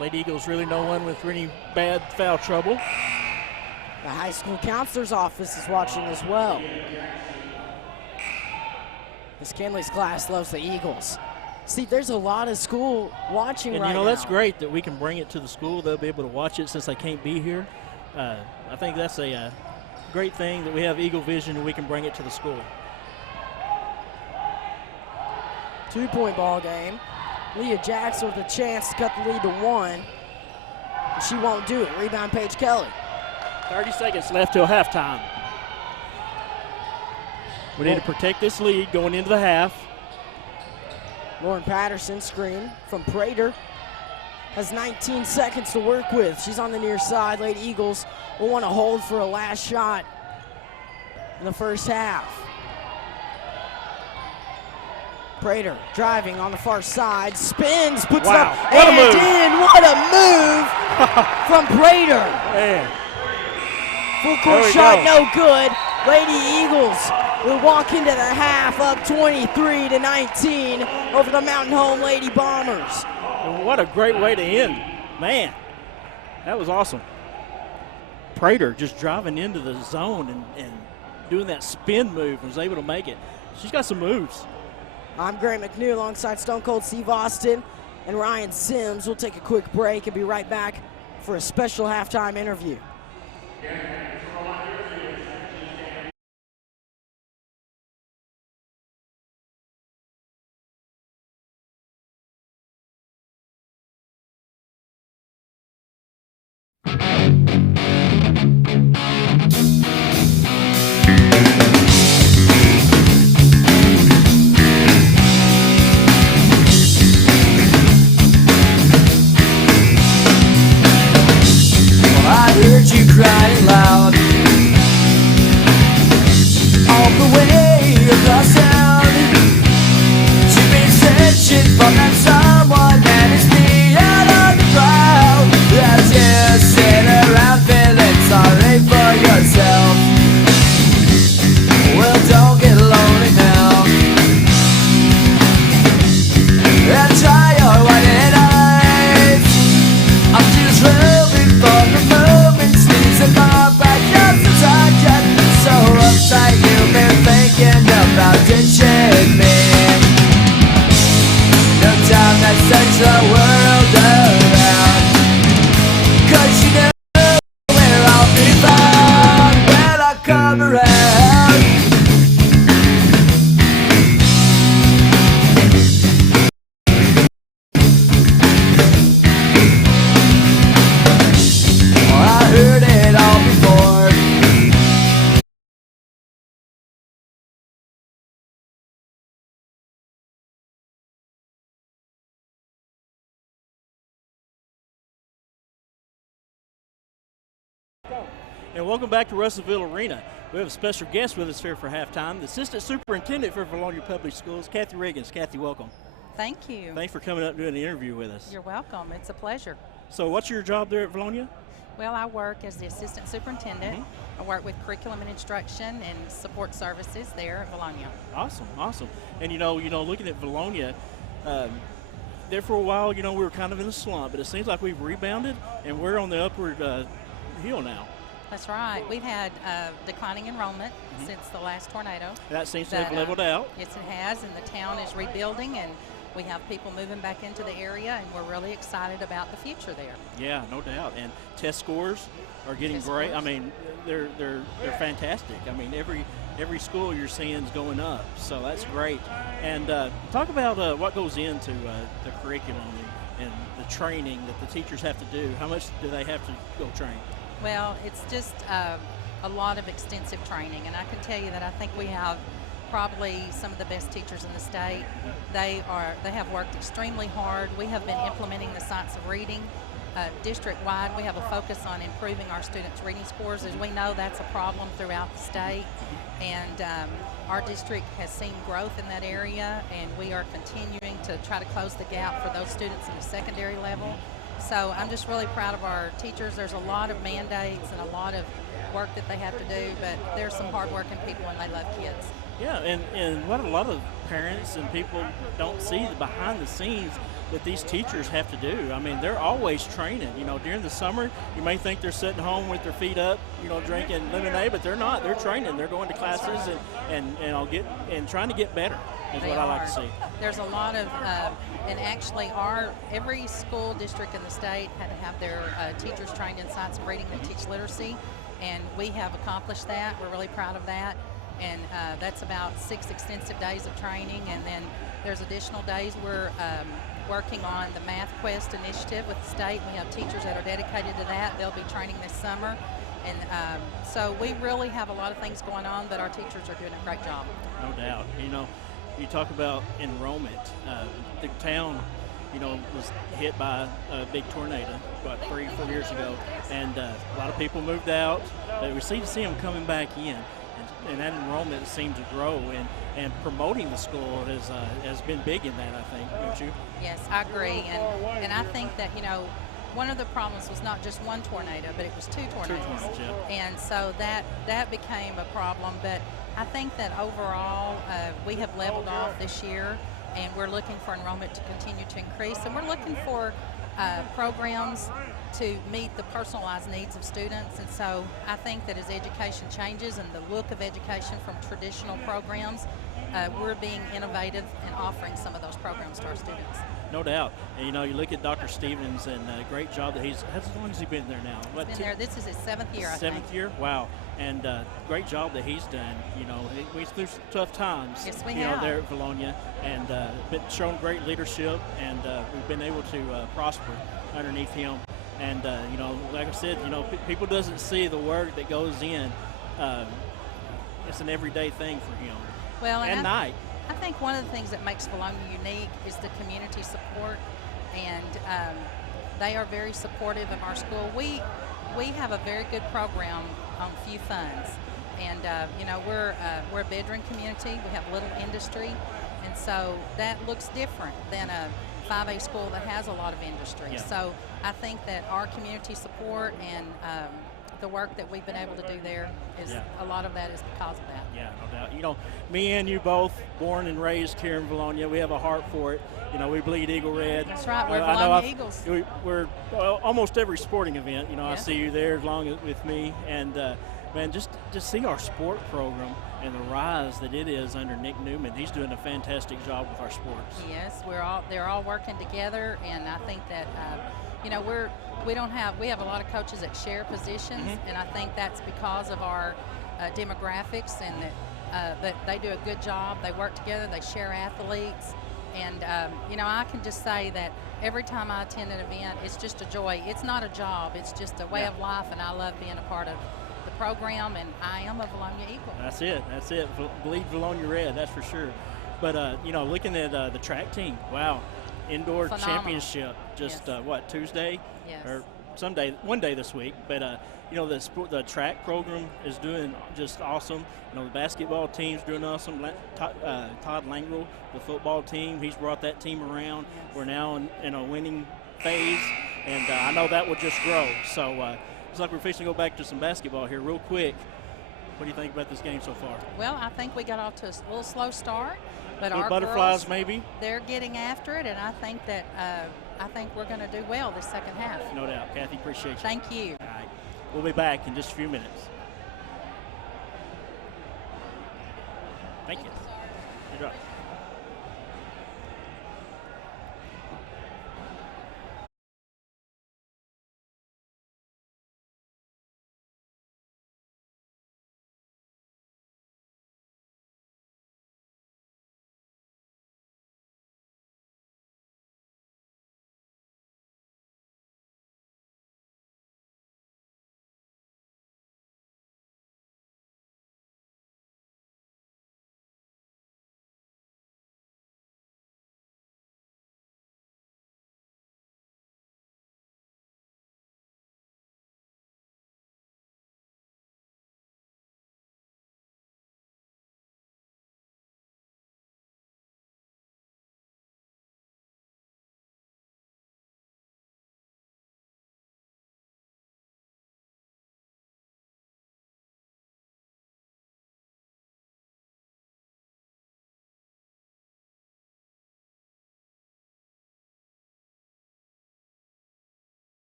Lady Eagles really no one with any bad foul trouble. The high school counselor's office is watching as well. Miss Kinley's class loves the Eagles. Steve, there's a lot of school watching right now. And you know, that's great that we can bring it to the school. They'll be able to watch it since they can't be here. I think that's a great thing that we have Eagle Vision and we can bring it to the school. 2-point ball game. Leah Jackson with a chance to cut the lead to 1. She won't do it. Rebound, Paige Kelly. 30 seconds left till halftime. We need to protect this lead going into the half. Lauren Patterson, screen from Prater. Has 19 seconds to work with. She's on the near side. Lady Eagles will want to hold for a last shot in the first half. Prater driving on the far side, spins, puts it up, what and a move. in. What a move from Prater. Man. Full court shot, no good. Lady Eagles will walk into the half up 23-19 over the Mountain Home Lady Bombers. What a great way to end. Man, that was awesome. Prater just driving into the zone and doing that spin move and was able to make it. She's got some moves. I'm Grant McNew alongside Stone Cold Steve Austin and Ryan Sims. We'll take a quick break and be right back for a special halftime interview. come around. I heard it all before. And welcome back to Russellville Arena. We have a special guest with us here for halftime, the Assistant Superintendent for Vilonia Public Schools, Kathy Riggins. Kathy, welcome. Thank you. Thanks for coming up and doing an interview with us. You're welcome. It's a pleasure. So what's your job there at Vilonia? Well, I work as the Assistant Superintendent. I work with curriculum and instruction and support services there at Vilonia. Awesome, awesome. And you know, looking at Vilonia, there for a while, we were kind of in a slump, but it seems like we've rebounded and we're on the upward hill now. That's right. We've had declining enrollment since the last tornado. That seems to have leveled out. Yes, it has, and the town is rebuilding, and we have people moving back into the area, and we're really excited about the future there. Yeah, no doubt. And test scores are getting great. I mean, they're fantastic. I mean, every school you're seeing is going up, so that's great. And talk about what goes into the curriculum and the training that the teachers have to do. How much do they have to go train? Well, it's just a lot of extensive training, and I can tell you that I think we have probably some of the best teachers in the state. They have worked extremely hard. We have been implementing the science of reading district-wide. We have a focus on improving our students' reading scores. As we know, that's a problem throughout the state, and our district has seen growth in that area, and we are continuing to try to close the gap for those students in the secondary level. So I'm just really proud of our teachers. There's a lot of mandates and a lot of work that they have to do, but there's some hardworking people and they love kids. Yeah, and what a lot of parents and people don't see the behind the scenes that these teachers have to do. I mean, they're always training. During the summer, you may think they're sitting home with their feet up, drinking lemonade, but they're not. They're training. They're going to classes and trying to get better is what I like to see. There's a lot of, and actually every school district in the state had to have their teachers trained in science of reading and teach literacy, and we have accomplished that. We're really proud of that. And that's about 6 extensive days of training, and then there's additional days we're working on the Math Quest initiative with the state. We have teachers that are dedicated to that. They'll be training this summer, and so we really have a lot of things going on, but our teachers are doing a great job. No doubt. You talk about enrollment. The town, was hit by a big tornado about 3 or 4 years ago, and a lot of people moved out, but we see them coming back in. And that enrollment seems to grow, and promoting the school has been big in that, I think, don't you? Yes, I agree, and I think that one of the problems was not just one tornado, but it was two tornadoes. Yeah. And so that became a problem, but I think that overall we have leveled off this year, and we're looking for enrollment to continue to increase, and we're looking for programs to meet the personalized needs of students. And so I think that as education changes and the look of education from traditional programs, we're being innovative and offering some of those programs to our students. No doubt. And you look at Dr. Stevens, and great job that how long has he been there now? He's been there, this is his 7th year, I think. 7th year? Wow. And great job that he's done. We've through some tough times. Yes, we have. There at Vilonia, and been shown great leadership, and we've been able to prosper underneath him. And like I said, people doesn't see the work that goes in. It's an everyday thing for him. Well, and night. I think one of the things that makes Vilonia unique is the community support, and they are very supportive of our school. We have a very good program on few funds, and we're a bedroom community. We have little industry, and so that looks different than a 5A school that has a lot of industry. Yeah. So I think that our community support and the work that we've been able to do there is a lot of that is because of that. Yeah, no doubt. Me and you both, born and raised here in Vilonia, we have a heart for it. We bleed Eagle Red. That's right, we're Vilonia Eagles. We're almost every sporting event. I see you there along with me, and man, just see our sport program and the rise that it is under Nick Newman. He's doing a fantastic job with our sports. Yes, they're all working together, and I think that we have a lot of coaches that share positions, and I think that's because of our demographics, and that they do a good job. They work together. They share athletes. And, I can just say that every time I attend an event, it's just a joy. It's not a job. It's just a way of life, and I love being a part of the program, and I am a Vilonia Eagle. That's it. Bleed Vilonia red, that's for sure. But, looking at the track team, wow, indoor Phenomenal. Championship, just, Tuesday? Yes. Or one day this week. But, the track program is doing just awesome. The basketball team's doing awesome. Todd Langrel, the football team, he's brought that team around. We're now in a winning phase, and I know that will just grow. So it's like we're fixing to go back to some basketball here real quick. What do you think about this game so far? Well, I think we got off to a little slow start, but our butterflies girls, maybe. They're getting after it, and I think that we're going to do well this second half. No doubt, Kathy. Appreciate you. Thank you. All right, we'll be back in just a few minutes. Thank you. Good job.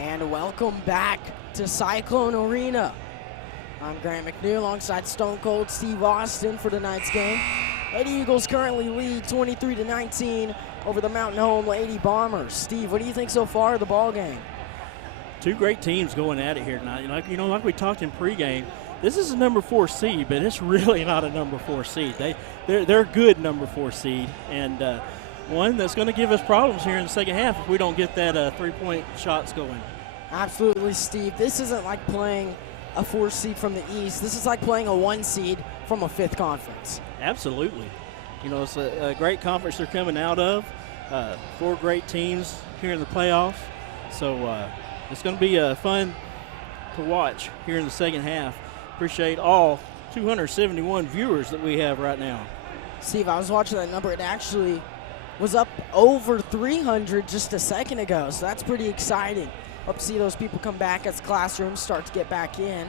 And welcome back to Cyclone Arena. I'm Grant McNeil alongside Stone Cold Steve Austin for tonight's game. Lady Eagles currently lead 23-19 over the Mountain Home Lady Bombers. Steve, what do you think so far of the ball game? Two great teams going at it here tonight. Like we talked in pregame, this is a number 4 seed, but it's really not a number 4 seed. They're a good number 4 seed, and one that's going to give us problems here in the second half if we don't get that three-point shots going. Absolutely, Steve. This isn't like playing a 4 seed from the East. This is like playing a 1 seed from a 5th conference. Absolutely. It's a great conference they're coming out of. 4 great teams here in the playoffs. So it's going to be fun to watch here in the second half. Appreciate all 271 viewers that we have right now. Steve, I was watching that number. It actually was up over 300 just a second ago, so that's pretty exciting. Hope to see those people come back as classrooms start to get back in.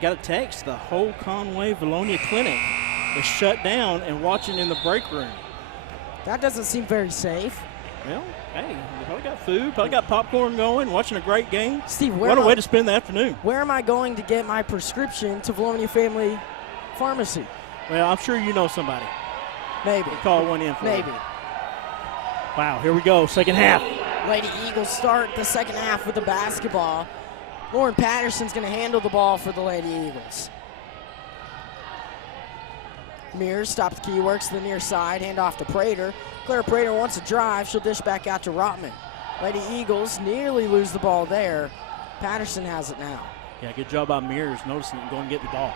Got a text, the whole Conway Vilonia Clinic is shut down and watching in the break room. That doesn't seem very safe. Well, hey, they probably got food, probably got popcorn going, watching a great game. Steve, what a way to spend the afternoon. Where am I going to get my prescription to Vilonia Family Pharmacy? Well, I'm sure you know somebody. Maybe. We'll call one in for Maybe. you. Wow, here we go, second half. Lady Eagles start the second half with the basketball. Lauren Patterson's going to handle the ball for the Lady Eagles. Mears stops the key, works to the near side, hand off to Prater. Claire Prater wants to drive. She'll dish back out to Rotman. Lady Eagles nearly lose the ball there. Patterson has it now. Yeah, good job by Mears noticing it and going to get the ball.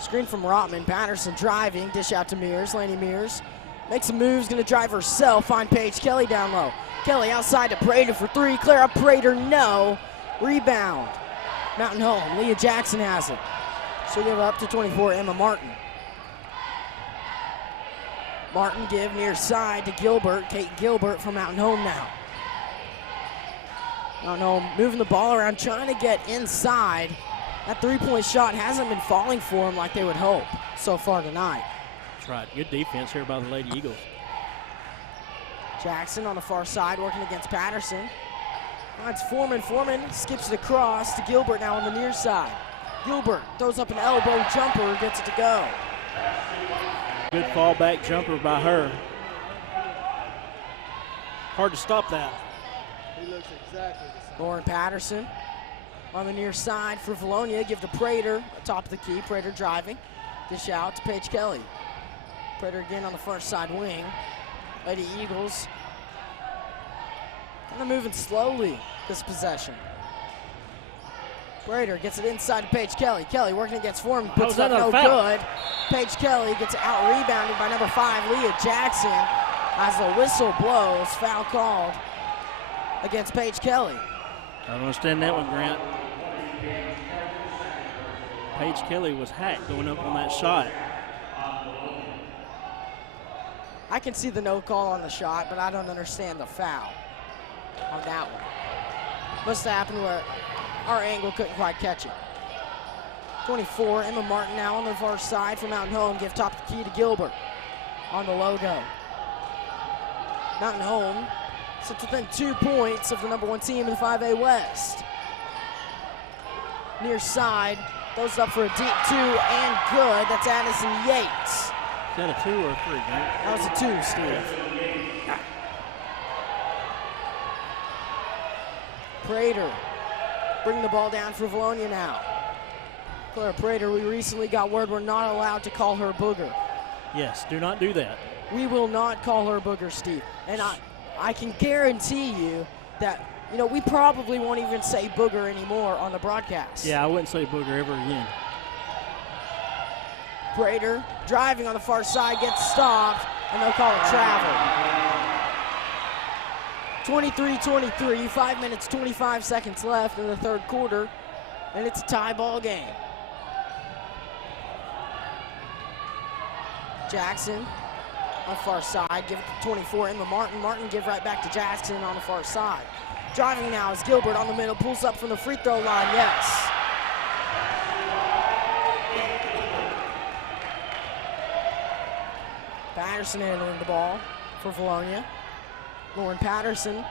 Screen from Rotman. Patterson driving, dish out to Mears. Laney Mears makes a move, is going to drive herself. Find Paige Kelly down low. Kelly outside to Prater for 3. Clara Prater, no. Rebound. Mountain Home. Leah Jackson has it. She'll give up to 24, Emma Martin. Martin give near side to Gilbert. Kate Gilbert from Mountain Home now. Mountain Home moving the ball around, trying to get inside. That three-point shot hasn't been falling for them like they would hope so far tonight. That's right. Good defense here by the Lady Eagles. Jackson on the far side working against Patterson. Finds Foreman. Foreman skips it across to Gilbert now on the near side. Gilbert throws up an elbow jumper, gets it to go. Good fallback jumper by her. Hard to stop that. He looks exactly the same. Lauren Patterson on the near side for Vilonia. Give to Prater, top of the key. Prater driving. Dish out to Paige Kelly. Prater again on the far side wing. Lady Eagles kind of moving slowly this possession. Prater gets it inside to Paige Kelly. Kelly working against Foreman, puts it up, no good. Paige Kelly gets out rebounded by number 5, Leah Jackson. As the whistle blows, foul called against Paige Kelly. I don't understand that one, Grant. Paige Kelly was hacked going up on that shot. I can see the no call on the shot, but I don't understand the foul on that one. Must have happened where our angle couldn't quite catch it. 24, Emma Martin now on the far side for Mountain Home. Give top of the key to Gilbert on the logo. Mountain Home sits within 2 points of the number 1 team in the 5A West. Near side, throws up for a deep 2 and good. That's Addison Yates. Is that a 2 or a 3, Grant? That was a 2, Steve. Prater bring the ball down for Vilonia now. Clara Prater, we recently got word we're not allowed to call her Booger. Yes, do not do that. We will not call her Booger, Steve. And I can guarantee you that, you know, we probably won't even say Booger anymore on the broadcast. Yeah, I wouldn't say Booger ever again. Prater driving on the far side, gets stopped, and they'll call it travel. 23-23, 5 minutes, 25 seconds left in the third quarter, and it's a tie ball game. Jackson on the far side, give it to 24, Emma Martin. Martin give right back to Jackson on the far side. Driving now is Gilbert on the middle, pulls up from the free throw line, yes. Patterson handling the ball for Vilonia. Lauren Patterson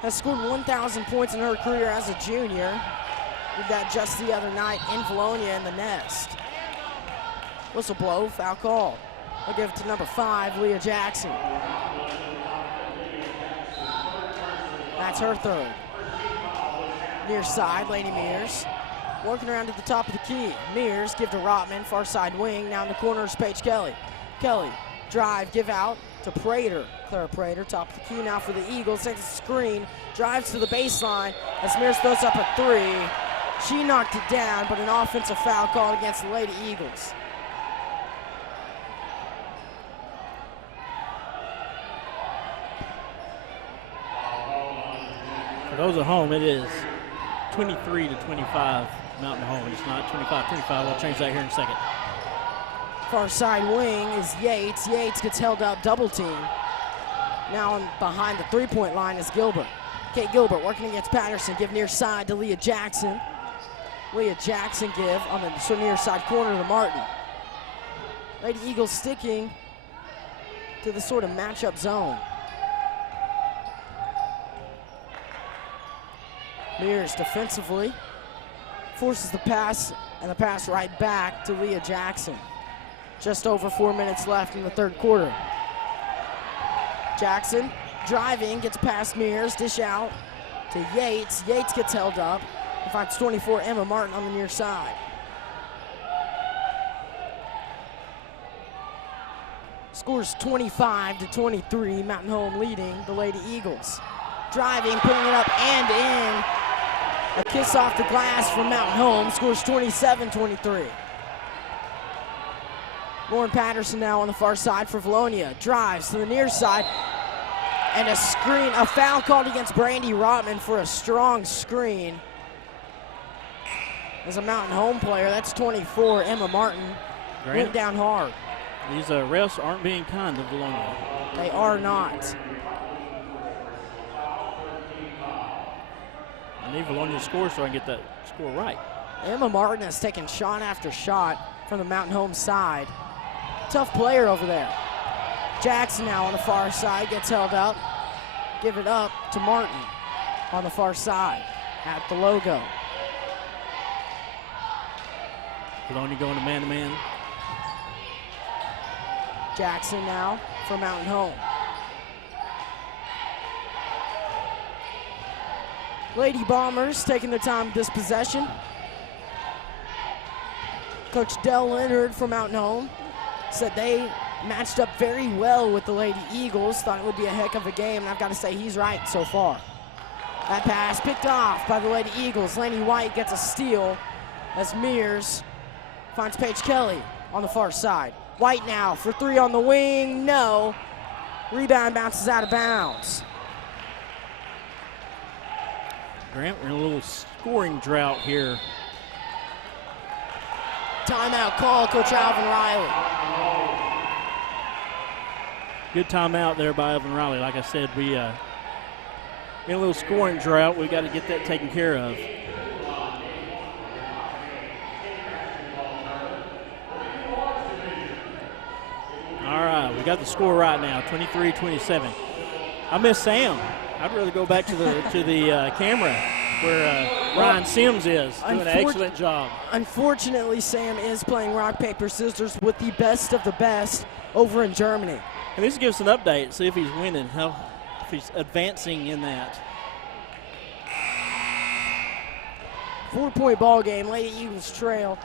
has scored 1,000 points in her career as a junior. Did that just the other night in Vilonia in the Nest. Whistle blow, foul call. I'll give it to number 5, Leah Jackson. That's her third. Near side, Lady Mears. Working around at the top of the key. Mears give to Rotman, far side wing. Now in the corner is Paige Kelly. Kelly, drive, give out to Prater. Clara Prater, top of the key now for the Eagles. Takes a screen, drives to the baseline as Mears throws up a 3. She knocked it down, but an offensive foul called against the Lady Eagles. For those at home, it is 23-25 Mountain Home. It's not 25-25. I'll change that here in a second. Far side wing is Yates. Yates gets held up, double team. Now behind the three-point line is Gilbert. Kate Gilbert working against Patterson. Give near side to Leah Jackson. Leah Jackson give on the near side corner to Martin. Lady Eagles sticking to the sort of matchup zone. Mears defensively forces the pass, and the pass right back to Leah Jackson. Just over 4 minutes left in the third quarter. Jackson driving, gets past Mears, dish out to Yates. Yates gets held up. And finds 24, Emma Martin on the near side. Scores 25-23, Mountain Home leading the Lady Eagles. Driving, putting it up and in. A kiss off the glass from Mountain Home, scores 27-23. Lauren Patterson now on the far side for Vilonia. Drives to the near side. And a screen, a foul called against Brandy Rotman for a strong screen. As a Mountain Home player, that's 24, Emma Martin. Went down hard. These refs aren't being kind to Vilonia. They are not. I need Vilonia to score so I can get that score right. Emma Martin has taken shot after shot from the Mountain Home side. Tough player over there. Jackson now on the far side gets held up. give it up to Martin on the far side at the logo. Vilonia going to man-to-man. Jackson now for Mountain Home. Lady Bombers taking their time with this possession. Coach Dell Leonard from Mountain Home said they matched up very well with the Lady Eagles. Thought it would be a heck of a game, and I've got to say he's right so far. That pass picked off by the Lady Eagles. Laney White gets a steal as Mears finds Paige Kelly on the far side. White now for three on the wing, no. Rebound bounces out of bounds. Grant, we're in a little scoring drought here. Timeout call, Coach Alvin Riley. Good timeout there by Alvin Riley. Like I said, we in a little scoring drought. We got to get that taken care of. All right, we got the score right now, 23-27. I miss Sam. I'd rather go back to the camera where Ryan Sims is doing an excellent job. Unfortunately, Sam is playing rock, paper, scissors with the best of the best over in Germany. And this gives us an update, see if he's winning, if he's advancing in that. 4-point ball game, Lady Eagles trail.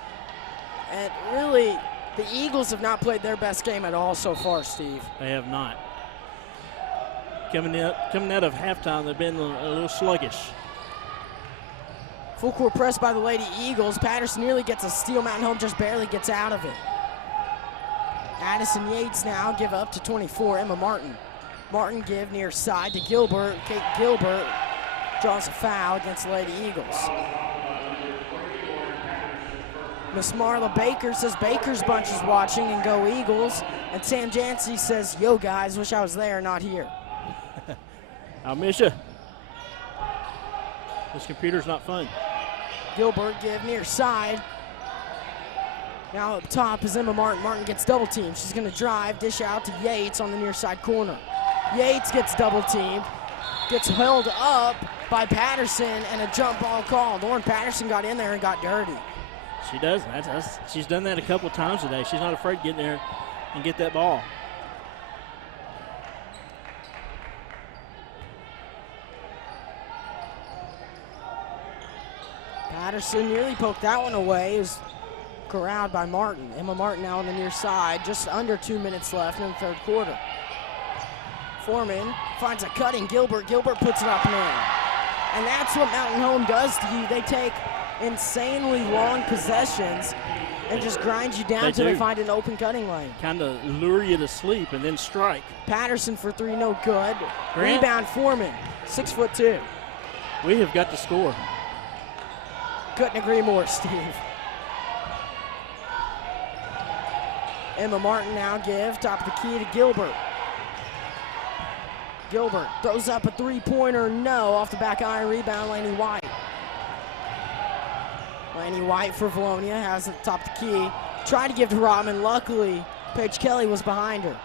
And really, the Eagles have not played their best game at all so far, Steve. They have not. Coming out of halftime, they've been a little sluggish. Full court press by the Lady Eagles. Patterson nearly gets a steal. Mountain Home just barely gets out of it. Addison Yates now give up to 24. Emma Martin. Martin give near side to Gilbert. Kate Gilbert draws a foul against the Lady Eagles. Miss Marla Baker says Baker's bunch is watching and go Eagles. And Sam Jancy says, yo guys, wish I was there, not here. I'll miss you. This computer's not fun. Gilbert give near side. Now up top is Emma Martin. Martin gets double teamed. She's going to drive, dish out to Yates on the near side corner. Yates gets double teamed, gets held up by Patterson, and a jump ball called. Lauren Patterson got in there and got dirty. She does. She's done that a couple times today. She's not afraid to get in there and get that ball. Patterson nearly poked that one away. It was corralled by Martin. Emma Martin now on the near side. Just under 2 minutes left in the third quarter. Foreman finds a cutting Gilbert. Gilbert puts it up and in. And that's what Mountain Home does to you. They take insanely long possessions and just grind you down until they find an open cutting lane. Kind of lure you to sleep and then strike. Patterson for three, no good. Grant. Rebound Foreman, 6'2". We have got to score. Couldn't agree more, Steve. Emma Martin now give top of the key to Gilbert. Gilbert throws up a three-pointer, no. Off the back iron, rebound, Laney White. Laney White for Vilonia has it top of the key. Tried to give to Rodman. Luckily, Paige Kelly was behind her.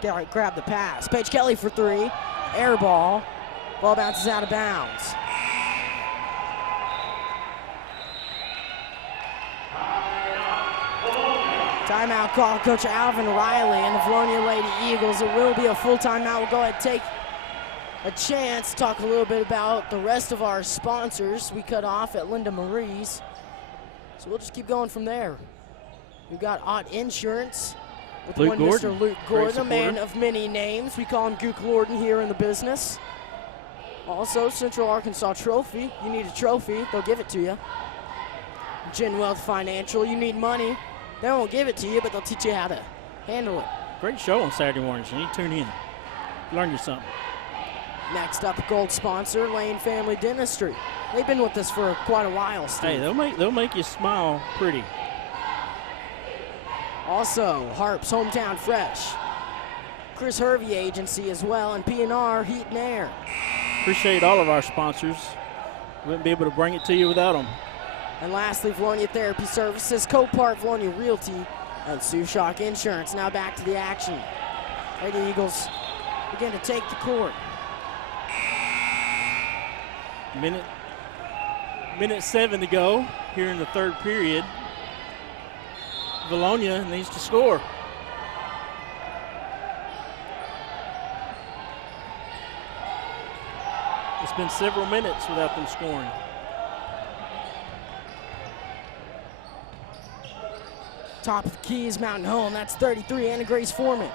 Grab the pass. Paige Kelly for three. Air ball. Ball bounces out of bounds. Timeout call, Coach Alvin Riley and the Vilonia Lady Eagles. It will be a full timeout. We'll go ahead and take a chance to talk a little bit about the rest of our sponsors. We cut off at Linda Marie's, so we'll just keep going from there. We've got Ott Insurance with Luke one Gordon. Mr. Luke Great Gordon, a man supporter. of many names. We call him Gook Lorden here in the business. Also, Central Arkansas Trophy. You need a trophy, they'll give it to you. Gen Wealth Financial, you need money. They won't give it to you, but they'll teach you how to handle it. Great show on Saturday mornings. You need to tune in. Learn you something. Next up, a gold sponsor, Lane Family Dentistry. They've been with us for quite a while, Steve. Hey, they'll make you smile pretty. Also, Harp's Hometown Fresh. Chris Hervey Agency as well, and P&R Heat and Air. Appreciate all of our sponsors. Wouldn't be able to bring it to you without them. And lastly, Vilonia Therapy Services, Copart, Vilonia Realty, and Sushock Insurance. Now back to the action. Lady Eagles begin to take the court. Minute 7 to go here in the third period. Vilonia needs to score. It's been several minutes without them scoring. Top of the key is Mountain Home. That's 33, Anna Grace Foreman.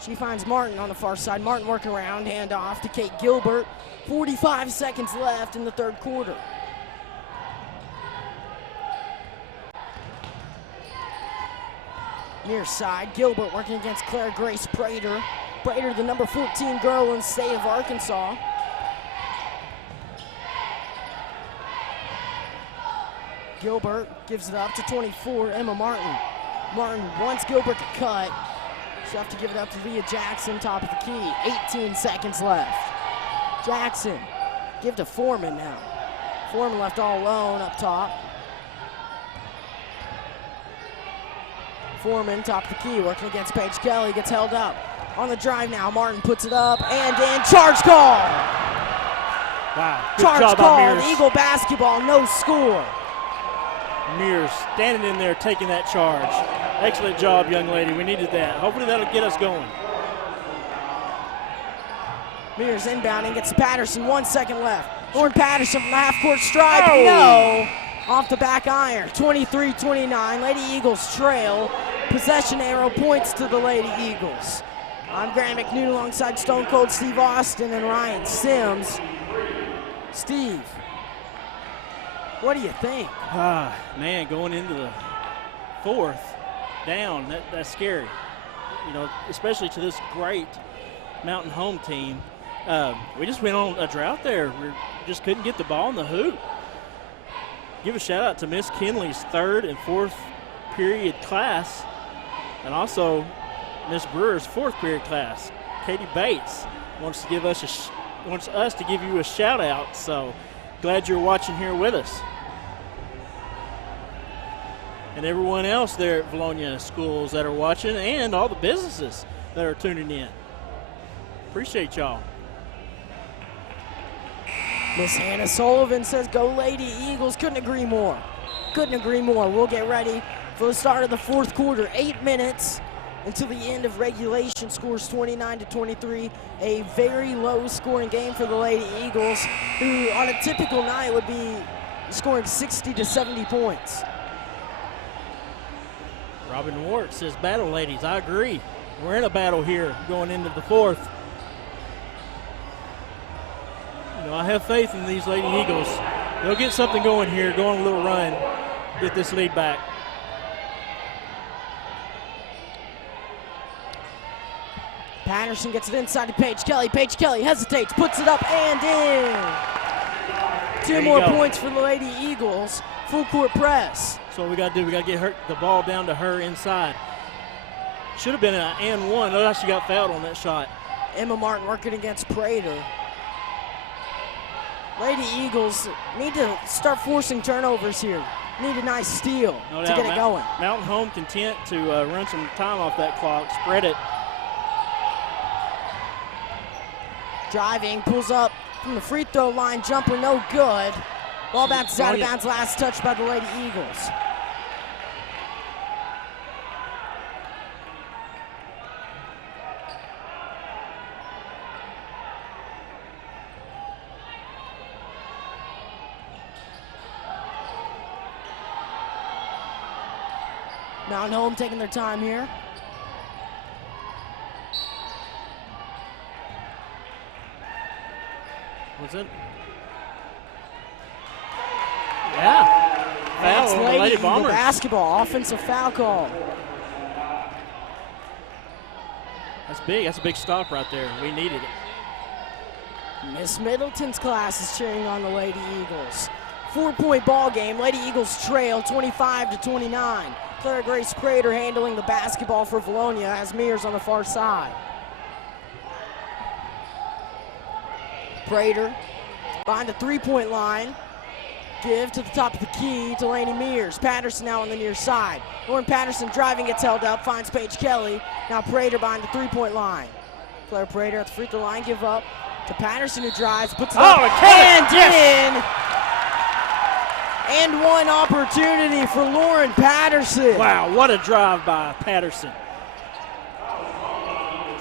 She finds Martin on the far side. Martin working around, hand off to Kate Gilbert. 45 seconds left in the third quarter. Near side, Gilbert working against Claire Grace Prater. Prater, the number 14 girl in the state of Arkansas. Gilbert gives it up to 24, Emma Martin. Martin wants Gilbert to cut. She'll have to give it up to Leah Jackson, top of the key. 18 seconds left. Jackson, give to Foreman now. Foreman left all alone up top. Foreman, top of the key, working against Paige Kelly, gets held up. On the drive now, Martin puts it up, and in, charge call! Wow, good Charge job call, by Mears. Eagle basketball, no score. Mears standing in there taking that charge. Excellent job, young lady. We needed that. Hopefully that'll get us going. Mears inbounding, gets to Patterson, 1 second left. Lauren Patterson from the half-court stripe, no! Off the back iron, 23-29. Lady Eagles trail. Possession arrow points to the Lady Eagles. I'm Grant McNew alongside Stone Cold Steve Austin and Ryan Sims. Steve, what do you think? Man, going into the fourth down, that's scary. You know, especially to this great Mountain Home team. We just went on a drought there. We just couldn't get the ball in the hoop. Give a shout out to Miss Kinley's third and fourth period class, and also Miss Brewer's fourth period class. Katie Bates wants us to give you a shout out. So glad you're watching here with us. And everyone else there at Vilonia schools that are watching, and all the businesses that are tuning in. Appreciate y'all. Miss Hannah Sullivan says, go Lady Eagles. Couldn't agree more. Couldn't agree more. We'll get ready for the start of the fourth quarter. 8 minutes until the end of regulation. Scores 29-23. A very low scoring game for the Lady Eagles, who on a typical night would be scoring 60 to 70 points. Robin Wart says, battle ladies. I agree. We're in a battle here going into the fourth. You know, I have faith in these Lady Eagles. They'll get something going here, go on a little run, get this lead back. Patterson gets it inside to Paige Kelly. Paige Kelly hesitates, puts it up and in. Two more points for the Lady Eagles. Full court press. So what we got to do, we got to get the ball down to her inside. Should have been an and one. Notice she got fouled on that shot. Emma Martin working against Prater. Lady Eagles need to start forcing turnovers here. Need a nice steal to get it going. Mountain Home content to run some time off that clock, spread it. Driving, pulls up from the free throw line, jumper no good. Ball bounces out of bounds, last touch by the Lady Eagles. Mountain Home taking their time here. Was it? Yeah. Foul on the Lady Bombers. Basketball, offensive foul call. That's big. That's a big stop right there. We needed it. Miss Middleton's class is cheering on the Lady Eagles. 4-point ball game. Lady Eagles trail 25-29. Claire Grace Prater handling the basketball for Vilonia as Mears on the far side. Prater behind the three-point line. Give to the top of the key to Laney Mears. Patterson now on the near side. Lauren Patterson driving, gets held up, finds Paige Kelly. Now Prater behind the three-point line. Claire Prater at the free throw line, give up. To Patterson, who drives, puts it Oh, up, and count it. and in. And one opportunity for Lauren Patterson. Wow, what a drive by Patterson.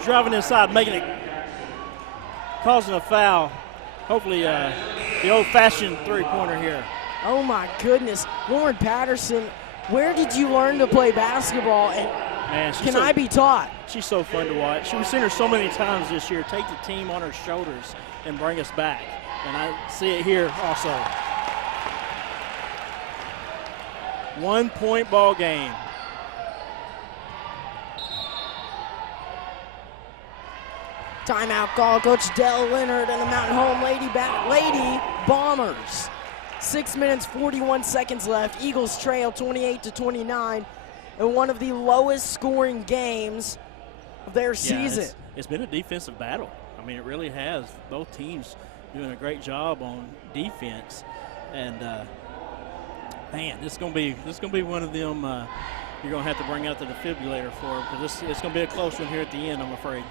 Driving inside, making it, causing a foul. Hopefully the old-fashioned three-pointer here. Oh my goodness. Lauren Patterson, where did you learn to play basketball? And Man, can I be taught? She's so fun to watch. We've seen her so many times this year take the team on her shoulders and bring us back. And I see it here also. 1 point ball game. Timeout call, Coach Dell Leonard and the Mountain Home Lady Bombers. 6 minutes, 41 seconds left. Eagles trail 28-29 in one of the lowest scoring games of their season. It's been a defensive battle. I mean, it really has. Both teams doing a great job on defense. And man, this is gonna be one of them. You're gonna have to bring out the defibrillator for, because it's gonna be a close one here at the end, I'm afraid.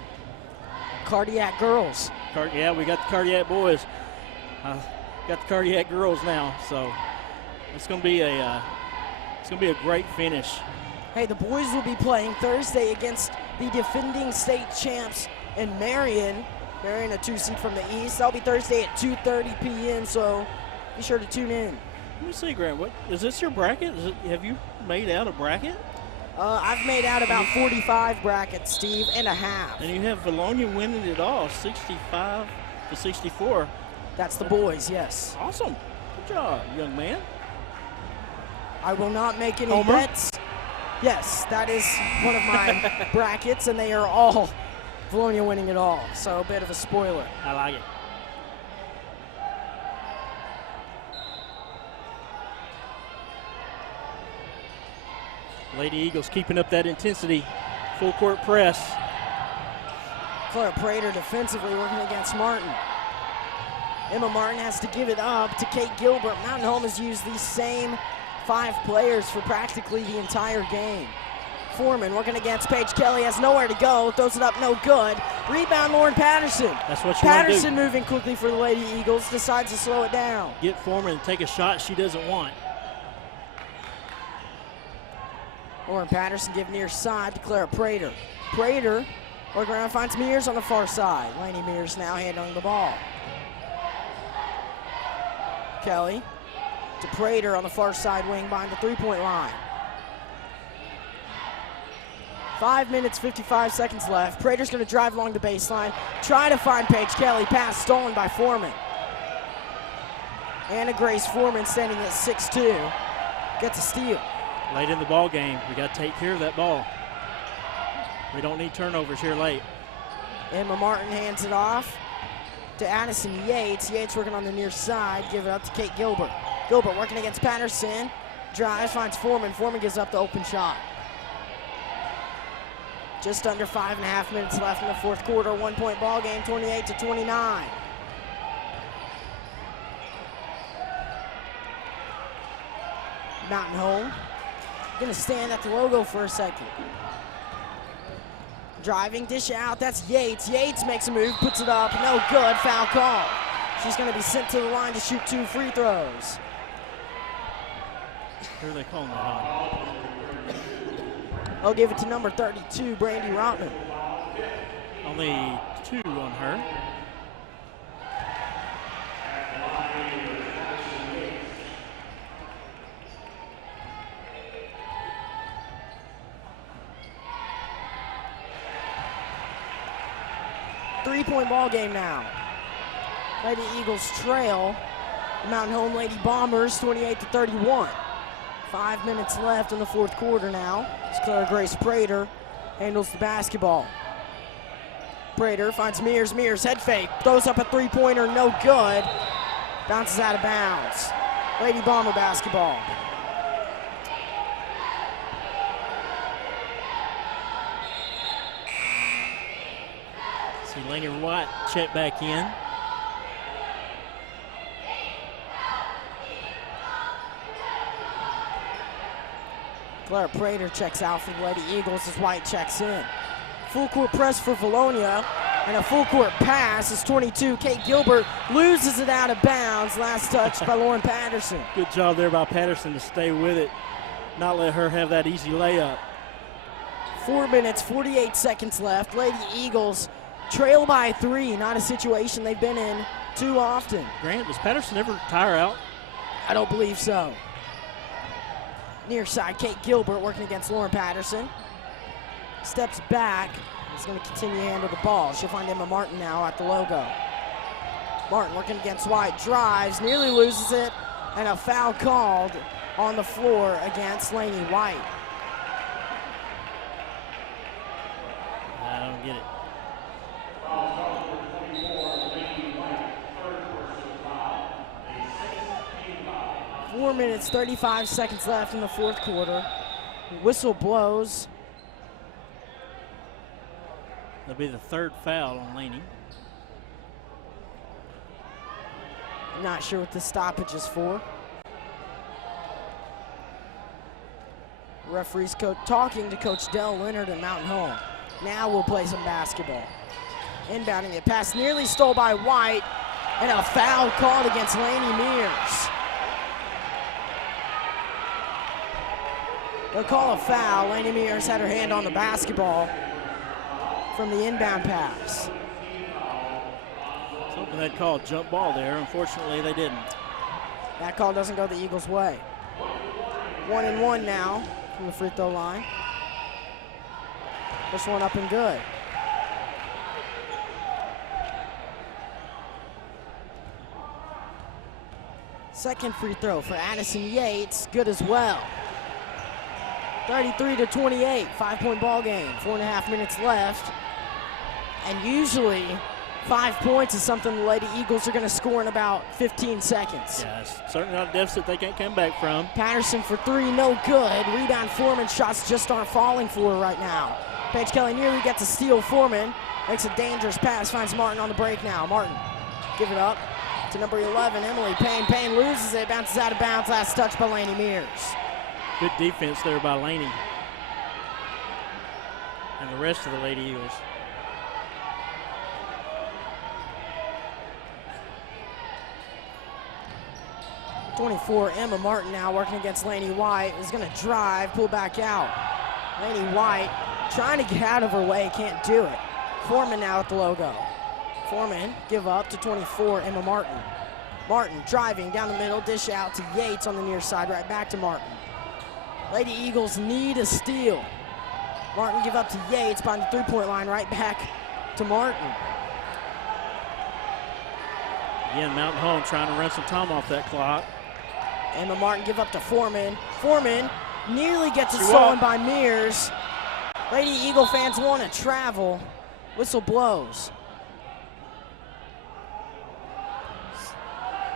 Cardiac girls. Yeah, we got the cardiac boys. Got the cardiac girls now, so it's gonna be a great finish. Hey, the boys will be playing Thursday against the defending state champs in Marion. Marion, a 2 seed from the East. That'll be Thursday at 2:30 p.m., so be sure to tune in. Let me see, Grant. What is this? Your bracket? Have you made out a bracket? I've made out about 45 brackets, Steve, and a half. And you have Vilonia winning it all, 65-64. That's the boys, yes. Awesome. Good job, young man. I will not make any Homer? bets. Yes, that is one of my brackets, and they are all Vilonia winning it all. So a bit of a spoiler. I like it. Lady Eagles keeping up that intensity. Full court press. Clara Prater defensively working against Martin. Emma Martin has to give it up to Kate Gilbert. Mountain Home has used these same 5 players for practically the entire game. Foreman working against Paige Kelly, has nowhere to go, throws it up, no good. Rebound, Lauren Patterson. That's what you want to do. Patterson moving quickly for the Lady Eagles, decides to slow it down. Get Foreman and take a shot she doesn't want. Lauren Patterson give near side to Clara Prater. Prater working around, finds Mears on the far side. Lainey Mears now handling the ball. Kelly to Prater on the far side wing behind the three-point line. 5 minutes, 55 seconds left. Prater's going to drive along the baseline, try to find Paige Kelly. Pass stolen by Foreman. Anna Grace Foreman standing at 6'2", gets a steal. Late in the ball game, we got to take care of that ball. We don't need turnovers here late. Emma Martin hands it off to Addison Yates. Yates working on the near side, give it up to Kate Gilbert. Gilbert working against Patterson, drives, finds Foreman. Foreman gives up the open shot. Just under 5.5 minutes left in the fourth quarter. 1 point ball game, 28-29. Mountain Home gonna stand at the logo for a second. Driving, dish out, that's Yates. Yates makes a move, puts it up, no good, foul call. She's gonna be sent to the line to shoot 2 free throws. Who are they calling that on? I'll give it to number 32, Brandy Rotman. Only 2 on her. Three-point ball game now. Lady Eagles trail the Mountain Home Lady Bombers 28-31. 5 minutes left in the fourth quarter now. It's Clara Grace Prater handles the basketball. Prater finds Mears. Mears head fake, throws up a three-pointer, no good. Bounces out of bounds. Lady Bomber basketball. See Laney White check back in. Clara Prater checks out for the Lady Eagles as White checks in. Full court press for Vilonia. And a full court pass is 22. Kate Gilbert loses it out of bounds. Last touch by Lauren Patterson. Good job there by Patterson to stay with it, not let her have that easy layup. 4 minutes, 48 seconds left. Lady Eagles trail by 3. Not a situation they've been in too often. Grant, does Patterson ever tire out? I don't believe so. Near side, Kate Gilbert working against Lauren Patterson. Steps back. Is going to continue to handle the ball. She'll find Emma Martin now at the logo. Martin working against White, drives, nearly loses it, and a foul called on the floor against Lainey White. I don't get it. 4 minutes, 35 seconds left in the fourth quarter. Whistle blows. That'll be the third foul on Laney. Not sure what the stoppage is for. Referee's talking to Coach Dell Leonard at Mountain Home. Now we'll play some basketball. Inbounding it, pass nearly stole by White, and a foul called against Lainey Mears. They'll call a foul. Lainey Mears had her hand on the basketball from the inbound pass. Something they'd call a jump ball there. Unfortunately, they didn't. That call doesn't go the Eagles' way. 1-and-1 now from the free throw line. This one up and good. Second free throw for Addison Yates, good as well. 33-28, 5-point ball game, 4.5 minutes left. And usually 5 points is something the Lady Eagles are going to score in about 15 seconds. Yeah, it's certainly not a deficit they can't come back from. Patterson for 3, no good. Rebound Foreman, shots just aren't falling for her right now. Paige Kelly nearly gets a steal. Foreman makes a dangerous pass, finds Martin on the break now. Martin, give it up to number 11, Emily Payne. Payne loses it, bounces out of bounds. Last touch by Lainey Mears. Good defense there by Laney and the rest of the Lady Eagles. .24, Emma Martin now working against Lainey White. Is going to drive, pull back out. Lainey White trying to get out of her way, can't do it. Foreman now at the logo. Foreman give up to 24, Emma Martin. Martin driving down the middle, dish out to Yates on the near side, right back to Martin. Lady Eagles need a steal. Martin give up to Yates behind the three-point line, right back to Martin. Again, Mountain Home trying to run some time off that clock. Emma Martin give up to Foreman. Foreman nearly gets it stolen by Mears. Lady Eagle fans want to travel. Whistle blows.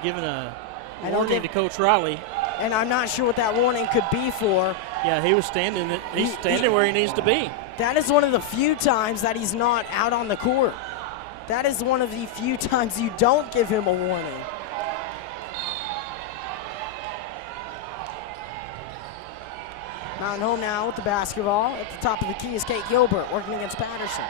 Giving a warning to Coach Riley. And I'm not sure what that warning could be for. Yeah, he was standing. He's standing where he needs to be. That is one of the few times that he's not out on the court. That is one of the few times you don't give him a warning. Mountain Home now with the basketball. At the top of the key is Kate Gilbert working against Patterson.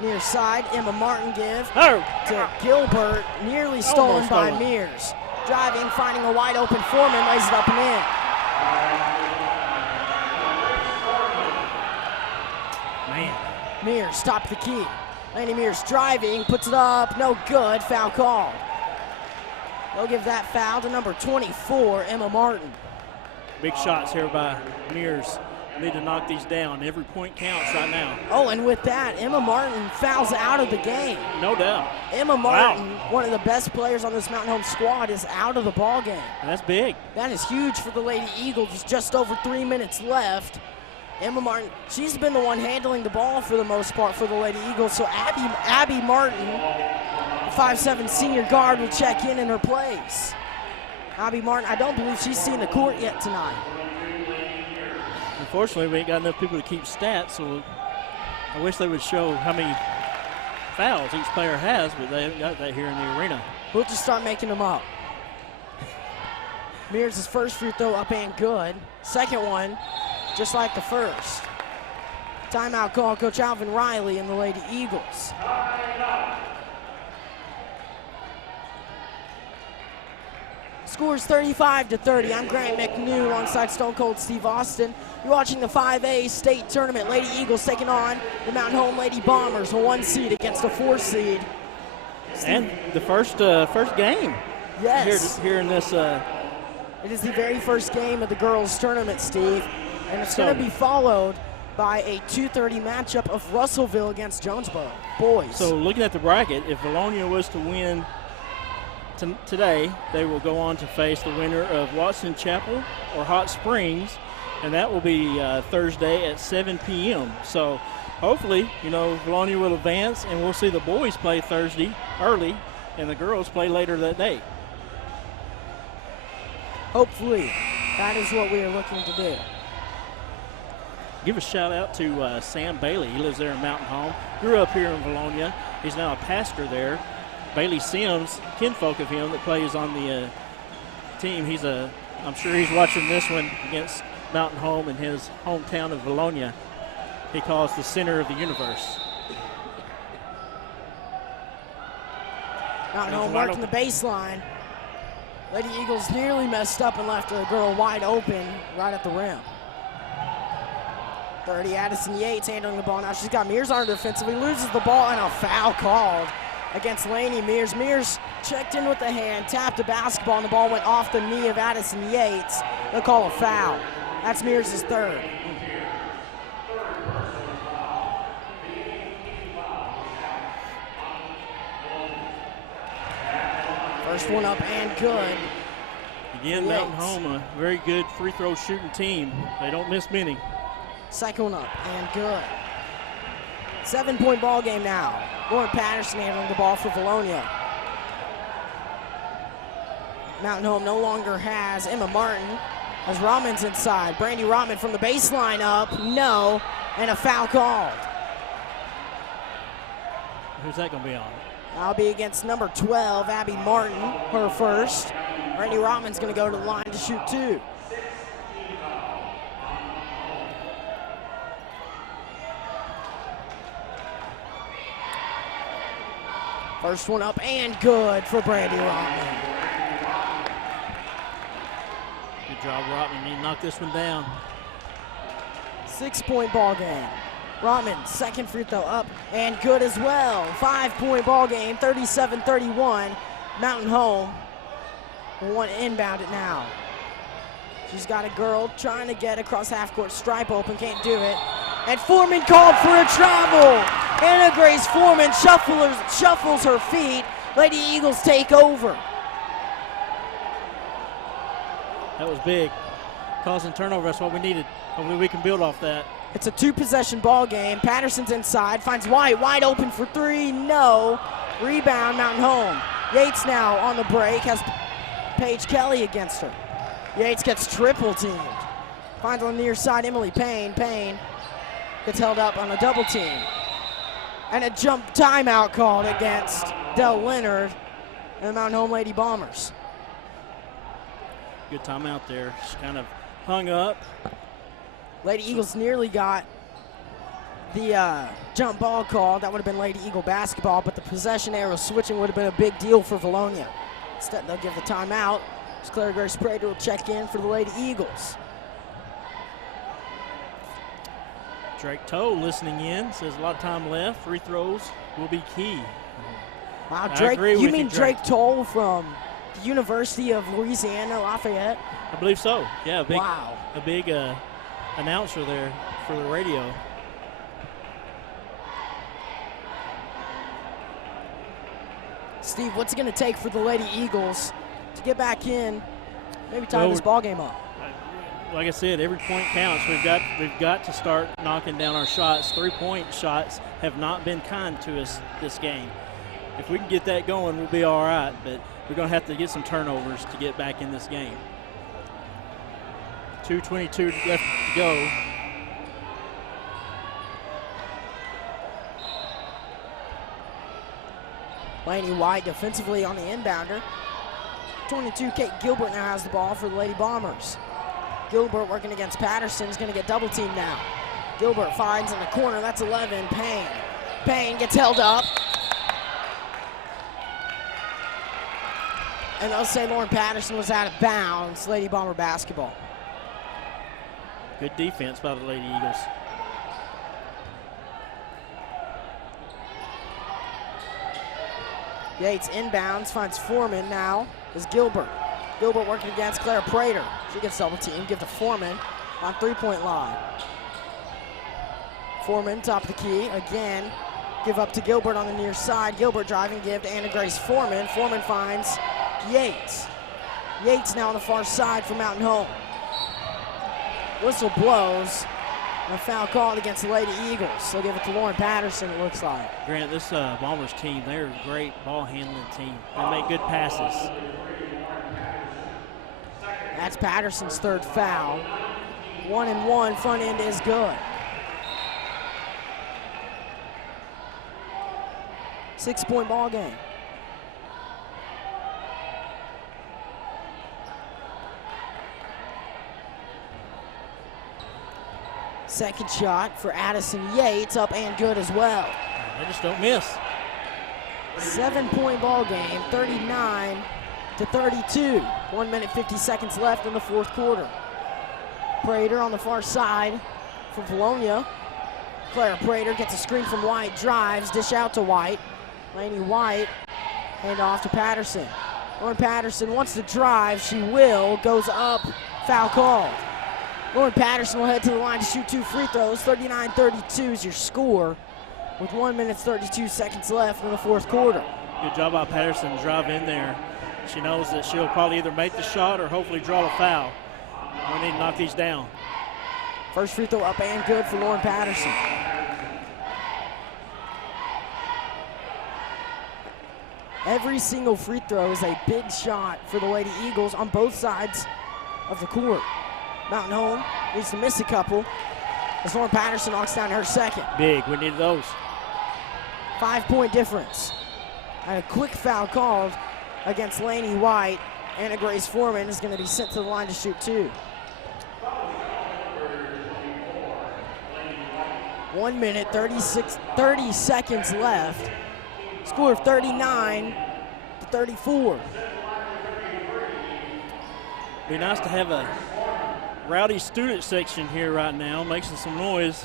Near side, Emma Martin give to Gilbert, nearly stolen by Mears. Driving, finding a wide open Foreman, lays it up and in. Man. Mears stopped the key. Lainey Mears driving, puts it up, no good, foul called. They'll give that foul to number 24, Emma Martin. Big shots here by Mears. Need to knock these down. Every point counts right now. Oh, and with that, Emma Martin fouls out of the game. No doubt. Emma Martin, one of the best players on this Mountain Home squad, is out of the ball game. And that's big. That is huge for the Lady Eagles. Just over 3 minutes left. Emma Martin, she's been the one handling the ball for the most part for the Lady Eagles. So Abby Martin, 5'7" senior guard, will check in her place. Abby Martin, I don't believe she's seen the court yet tonight. Unfortunately, we ain't got enough people to keep stats, so I wish they would show how many fouls each player has, but they haven't got that here in the arena. We'll just start making them up. Mears' first free throw up and good. Second one, just like the first. Timeout call, Coach Alvin Riley and the Lady Eagles. Scores 35-30. I'm Grant McNew alongside Stone Cold Steve Austin. You're watching the 5A state tournament. Lady Eagles taking on the Mountain Home Lady Bombers, a 1 seed against a 4 seed. And the first game. Yes. Here in this. It is the very first game of the girls' tournament, Steve, and it's going to be followed by a 2:30 matchup of Russellville against Jonesboro, boys. So looking at the bracket, if Vilonia was to win today, they will go on to face the winner of Watson Chapel or Hot Springs, and that will be Thursday at 7 p.m. So hopefully, Vilonia will advance, and we'll see the boys play Thursday early, and the girls play later that day. Hopefully, that is what we are looking to do. Give a shout out to Sam Bailey. He lives there in Mountain Home. Grew up here in Vilonia. He's now a pastor there. Bailey Sims, kinfolk of him that plays on the team. I'm sure he's watching this one against Mountain Home in his hometown of Vilonia. He calls the center of the universe. Mountain Home working the baseline. Lady Eagles nearly messed up and left a girl wide open right at the rim. 30, Addison Yates handling the ball now. She's got Mears on her defensively, loses the ball, and a foul called against Lainey Mears. Mears checked in with the hand, tapped the basketball, and the ball went off the knee of Addison Yates. They'll call a foul. That's Mears' third. First one up and good. Again, Mountain Home, a very good free throw shooting team. They don't miss many. Second one up and good. 7-point ball game now. Lauren Patterson handling the ball for Vilonia. Mountain Home no longer has Emma Martin as Rodman's inside. Brandy Rodman from the baseline up, no, and a foul called. Who's that going to be on? That'll be against number 12, Abby Martin, her first. Brandy Rodman's going to go to the line to shoot 2. First one up and good for Brandy Rodman. Good job, Rodman. He knocked this one down. 6-point ball game. Rodman, second free throw up and good as well. 5-point ball game, 37-31. Mountain Home will want to inbound it now. She's got a girl trying to get across half court, stripe open, can't do it. And Foreman called for a travel. Anna Grace Foreman shuffles her feet. Lady Eagles take over. That was big. Causing turnover, that's what we needed. Hopefully we can build off that. It's a 2-possession ball game. Patterson's inside, finds White, wide open for 3, no. Rebound, Mountain Home. Yates now on the break, has Paige Kelly against her. Yates gets triple teamed. Finds on the near side, Emily Payne. Payne gets held up on a double team. And a jump timeout called against Del Leonard and the Mountain Home Lady Bombers. Good timeout there. Just kind of hung up. Lady Eagles nearly got the jump ball call. That would have been Lady Eagle basketball, but the possession arrow switching would have been a big deal for Vilonia. Instead, they'll give the timeout. Claire Grace Prater will check in for the Lady Eagles. Drake Toe listening in, says a lot of time left. Free throws will be key. Wow, Drake, you mean Drake Toll from the University of Louisiana, Lafayette? I believe so. Yeah, a big announcer there for the radio. Steve, what's it going to take for the Lady Eagles to get back in, maybe tie this ball game up? Like I said, every point counts. We've got to start knocking down our shots. 3-point shots have not been kind to us this game. If we can get that going, we'll be all right, but we're going to have to get some turnovers to get back in this game. 2:22 left to go. Lainey White defensively on the inbounder. 22, Kate Gilbert now has the ball for the Lady Bombers. Gilbert working against Patterson is going to get double teamed now. Gilbert finds in the corner. That's 11. Payne. Payne gets held up. And they'll say Lauren Patterson was out of bounds. Lady Bomber basketball. Good defense by the Lady Eagles. Yates inbounds, finds Foreman now. Is Gilbert. Gilbert working against Clara Prater. She gets double team. Give to Foreman on three-point line. Foreman, top of the key. Again, give up to Gilbert on the near side. Gilbert driving, give to Anna Grace Foreman. Foreman finds Yates. Yates now on the far side for Mountain Home. Whistle blows. And a foul called against the Lady Eagles. They'll give it to Lauren Patterson, it looks like. Grant, this Bombers team, they're a great ball handling team. They make good passes. That's Patterson's third foul. 1 and 1, front end is good. 6-point ball game. Second shot for Addison Yates, up and good as well. They just don't miss. 7-point ball game, 39-32. 1 minute, 50 seconds left in the fourth quarter. Prater on the far side for Vilonia. Clara Prater gets a screen from White, drives, dish out to White. Lainey White, hand off to Patterson. Lauren Patterson wants to drive, she will, goes up, foul called. Lauren Patterson will head to the line to shoot 2 free throws. 39-32 is your score with 1 minute, 32 seconds left in the fourth quarter. Good job by Patterson to drive in there. She knows that she'll probably either make the shot or hopefully draw a foul. We need to knock these down. First free throw up and good for Lauren Patterson. Every single free throw is a big shot for the Lady Eagles on both sides of the court. Mountain Home needs to miss a couple as Lauren Patterson knocks down her second. Big, we need those. 5-point difference. And a quick foul called against Lainey White. Anna Grace Foreman is going to be sent to the line to shoot 2. 1 minute, 30 seconds left. Score of 39-34. Be nice to have a rowdy student section here right now, making some noise.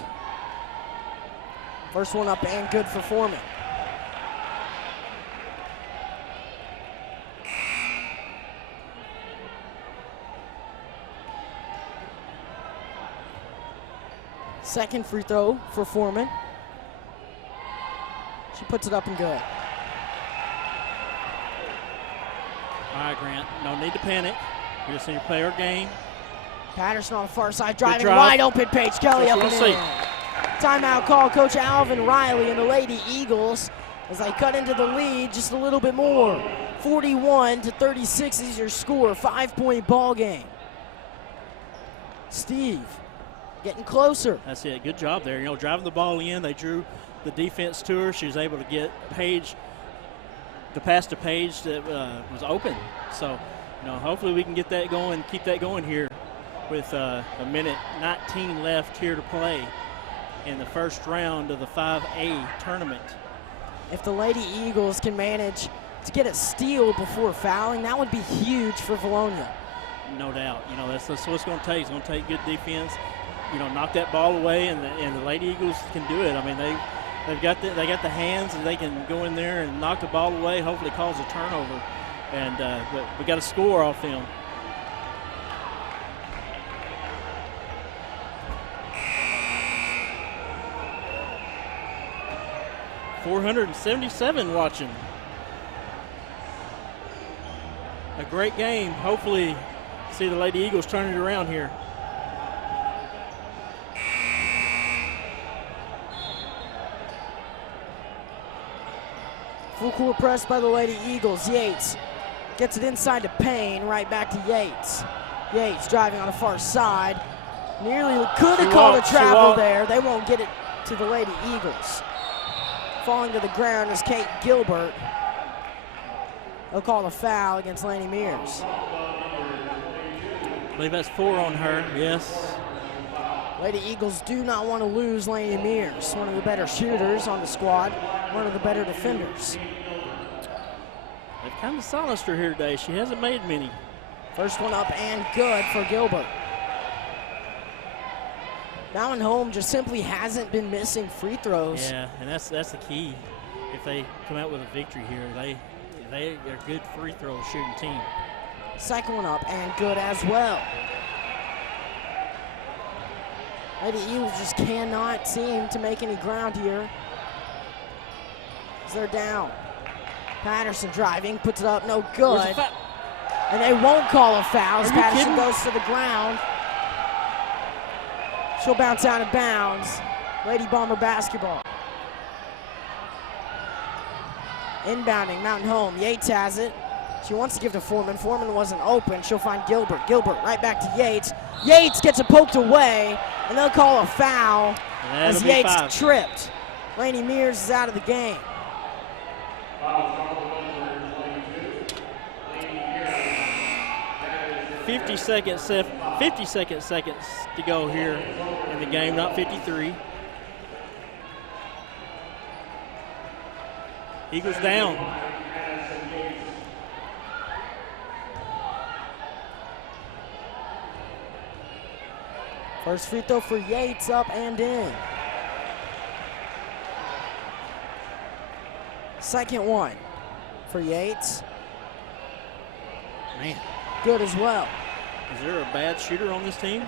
First one up and good for Foreman. Second free throw for Foreman. She puts it up and good. All right, Grant, no need to panic. We just need to play our game. Patterson on the far side, driving drive. wide open, Paige Kelly up and Let's see. in. Timeout call, Coach Alvin Riley and the Lady Eagles as they cut into the lead just a little bit more. 41-36 is your score, 5-point ball game. Steve getting closer. That's it, good job there. You know, driving the ball in, they drew the defense to her. She was able to get Paige, the pass to Paige that was open. So, you know, hopefully we can get that going, keep that going here with a minute 19 left here to play in the first round of the 5A tournament. If the Lady Eagles can manage to get a steal before fouling, that would be huge for Vilonia. No doubt. You know, that's what it's going to take. It's going to take good defense. You know, knock that ball away, and the Lady Eagles can do it. I mean, they got the hands, and they can go in there and knock the ball away. Hopefully, cause a turnover, and but we got to score off them. .477 watching. A great game. Hopefully, see the Lady Eagles turn it around here. Full court press by the Lady Eagles. Yates gets it inside to Payne, right back to Yates. Yates driving on the far side. Nearly could have called a travel there. They won't get it to the Lady Eagles. Falling to the ground is Kate Gilbert. They'll call a foul against Laney Mears. I believe that's 4 on her, yes. Lady Eagles do not want to lose Laney Mears, one of the better shooters on the squad, one of the better defenders. They've kind of silenced her here today. She hasn't made many. First one up and good for Gilbert. Mountain Home just simply hasn't been missing free throws. Yeah, and that's the key. If they come out with a victory here, they're a good free throw shooting team. Second one up and good as well. Lady Eagles just cannot seem to make any ground here. As they're down. Patterson driving, puts it up, no good. And they won't call a foul as Patterson goes to the ground. She'll bounce out of bounds. Lady Bomber basketball. Inbounding, Mountain Home. Yates has it. She wants to give to Foreman. Foreman wasn't open. She'll find Gilbert. Gilbert right back to Yates. Yates gets it poked away, and they'll call a foul as Yates tripped. Laney Mears is out of the game. $50 seconds to go here in the game, not 53. Eagles down. First free throw for Yates, up and in. Second one for Yates. Man. Good as well. Is there a bad shooter on this team?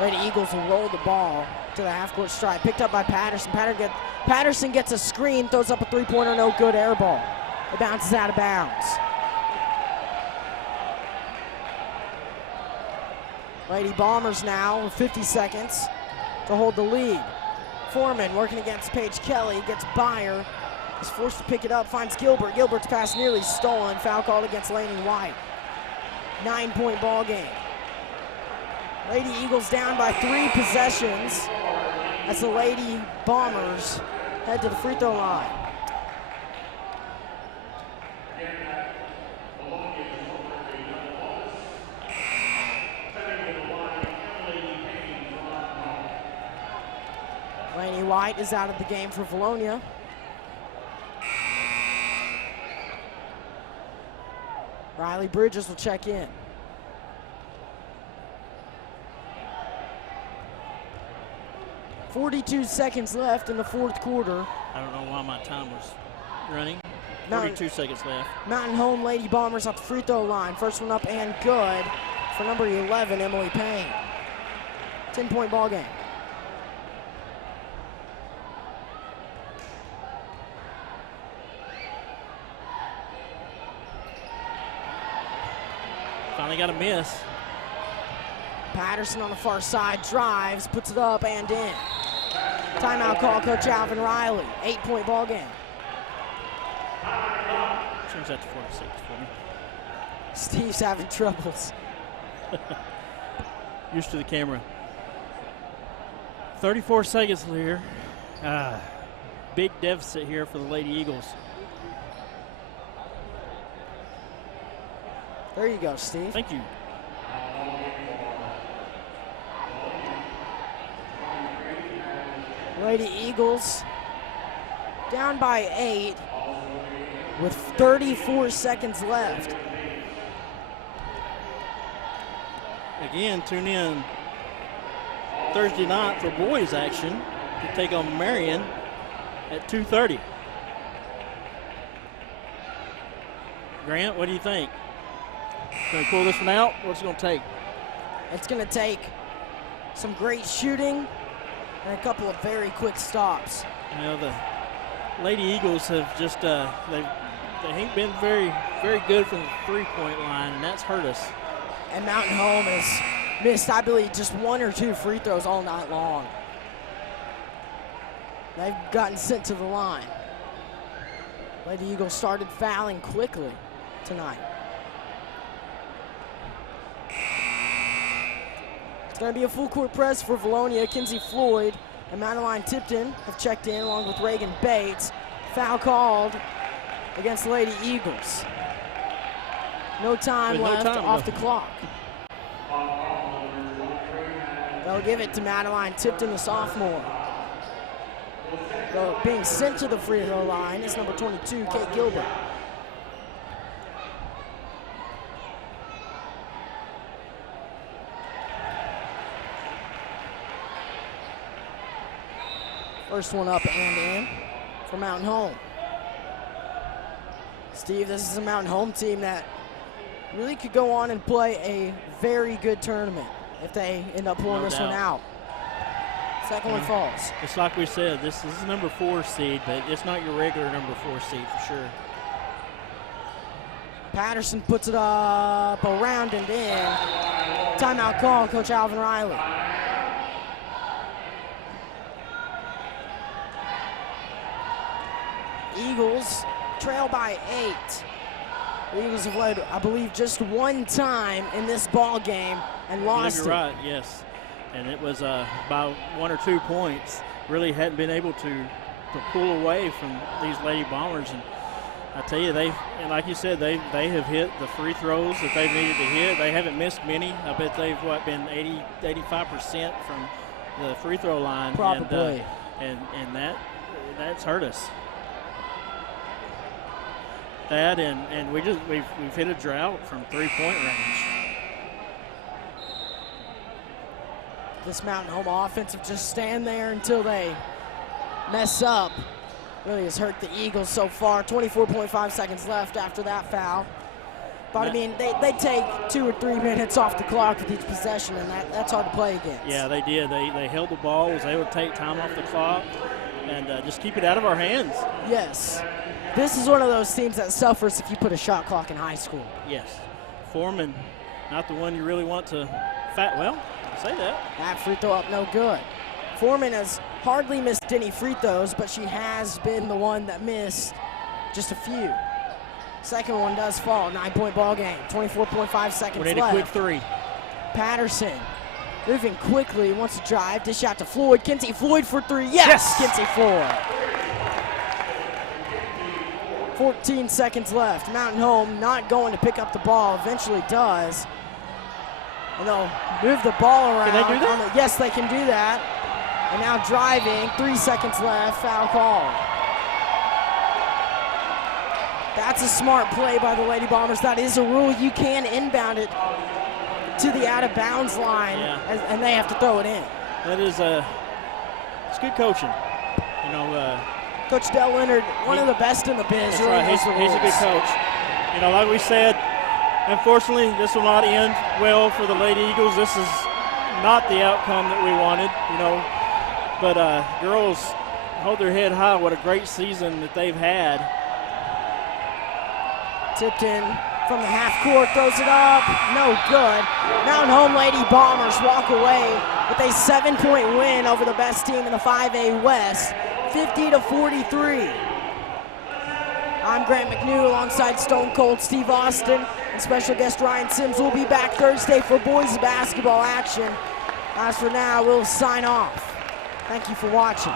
Lady Eagles will roll the ball to the half-court stripe. Picked up by Patterson. Patterson gets a screen, throws up a three-pointer, no good, air ball. It bounces out of bounds. Lady Bombers now with 50 seconds to hold the lead. Foreman working against Paige Kelly, gets Byer. Is forced to pick it up, finds Gilbert. Gilbert's pass nearly stolen. Foul called against Laney White. 9-point ball game. Lady Eagles down by 3 possessions as the Lady Bombers head to the free throw line. Laney White is out of the game for Vilonia. Riley Bridges will check in. .42 seconds left in the fourth quarter. I don't know why my time was running. Mountain, 42 seconds left. Mountain Home Lady Bombers at the free throw line. First one up and good for number 11, Emily Payne. 10-point ball game. Finally got a miss. Patterson on the far side drives, puts it up and in. Timeout call, Coach Alvin Riley. 8-point ball game. Change that to 46 for me. Steve's having troubles. Used to the camera. 34 seconds here. Big deficit here for the Lady Eagles. There you go, Steve. Thank you. Lady Eagles down by 8 with 34 seconds left. Again, tune in Thursday night for boys action to take on Marion at 2:30. Grant, what do you think? Can we pull this one out? What's it going to take? It's going to take some great shooting and a couple of very quick stops. You know, the Lady Eagles have just, they ain't been very good from the three-point line, and that's hurt us. And Mountain Home has missed, I believe, just 1 or 2 free throws all night long. They've gotten sent to the line. Lady Eagles started fouling quickly tonight. It's going to be a full court press for Vilonia. Kinsey Floyd and Madeline Tipton have checked in along with Reagan Bates. Foul called against the Lady Eagles. No time left off the clock. They'll give it to Madeline Tipton, the sophomore. Being sent to the free throw line is number 22, Kate Gilbert. First one up and in for Mountain Home. Steve, this is a Mountain Home team that really could go on and play a very good tournament if they end up pulling this one out. Second one falls. It's like we said, this is number 4 seed, but it's not your regular number 4 seed for sure. Patterson puts it up, around and in. Timeout call, Coach Alvin Riley. Eagles trail by 8. The Eagles have led, I believe, just one time in this ball game and lost it. You're right, yes. And it was by 1 or 2 points. Really hadn't been able to pull away from these Lady Bombers. And I tell you, and like you said, they have hit the free throws that they've needed to hit. They haven't missed many. I bet they've been 85% from the free throw line. Probably. And that's hurt us. That and we've hit a drought from 3-point range. This Mountain Home offense of just stand there until they mess up really has hurt the Eagles so far. 24.5 seconds left after that foul. But I mean, they take 2 or 3 minutes off the clock with each possession, and that's hard to play against. Yeah, they did. They held the ball, was able to take time off the clock, and just keep it out of our hands. Yes. This is one of those teams that suffers if you put a shot clock in high school. Yes. Foreman, not the one you really want to well, say that. That free throw up, no good. Foreman has hardly missed any free throws, but she has been the one that missed just a few. Second one does fall, 9-point ball game, 24.5 seconds left. We need a quick 3. Patterson moving quickly, wants to drive, dish out to Floyd. Kinsey Floyd for 3, yes! Kinsey Floyd. 14 seconds left. Mountain Home not going to pick up the ball, eventually does. And they'll move the ball around. Can they do that? Yes, they can do that. And now driving, 3 seconds left, foul call. That's a smart play by the Lady Bombers. That is a rule. You can inbound it to the out-of-bounds line, and they have to throw it in. That is it's good coaching. You know, Coach Del Leonard, one of the best in the biz. That's really right. He's a good coach. You know, like we said, unfortunately, this will not end well for the Lady Eagles. This is not the outcome that we wanted, you know. But girls hold their head high. What a great season that they've had. Tipton from the half court, throws it up, no good. Mountain Home Lady Bombers walk away with a 7-point win over the best team in the 5A West, 50-43. I'm Grant McNew alongside Stone Cold Steve Austin, and special guest Ryan Sims will be back Thursday for boys basketball action. As for now, we'll sign off. Thank you for watching.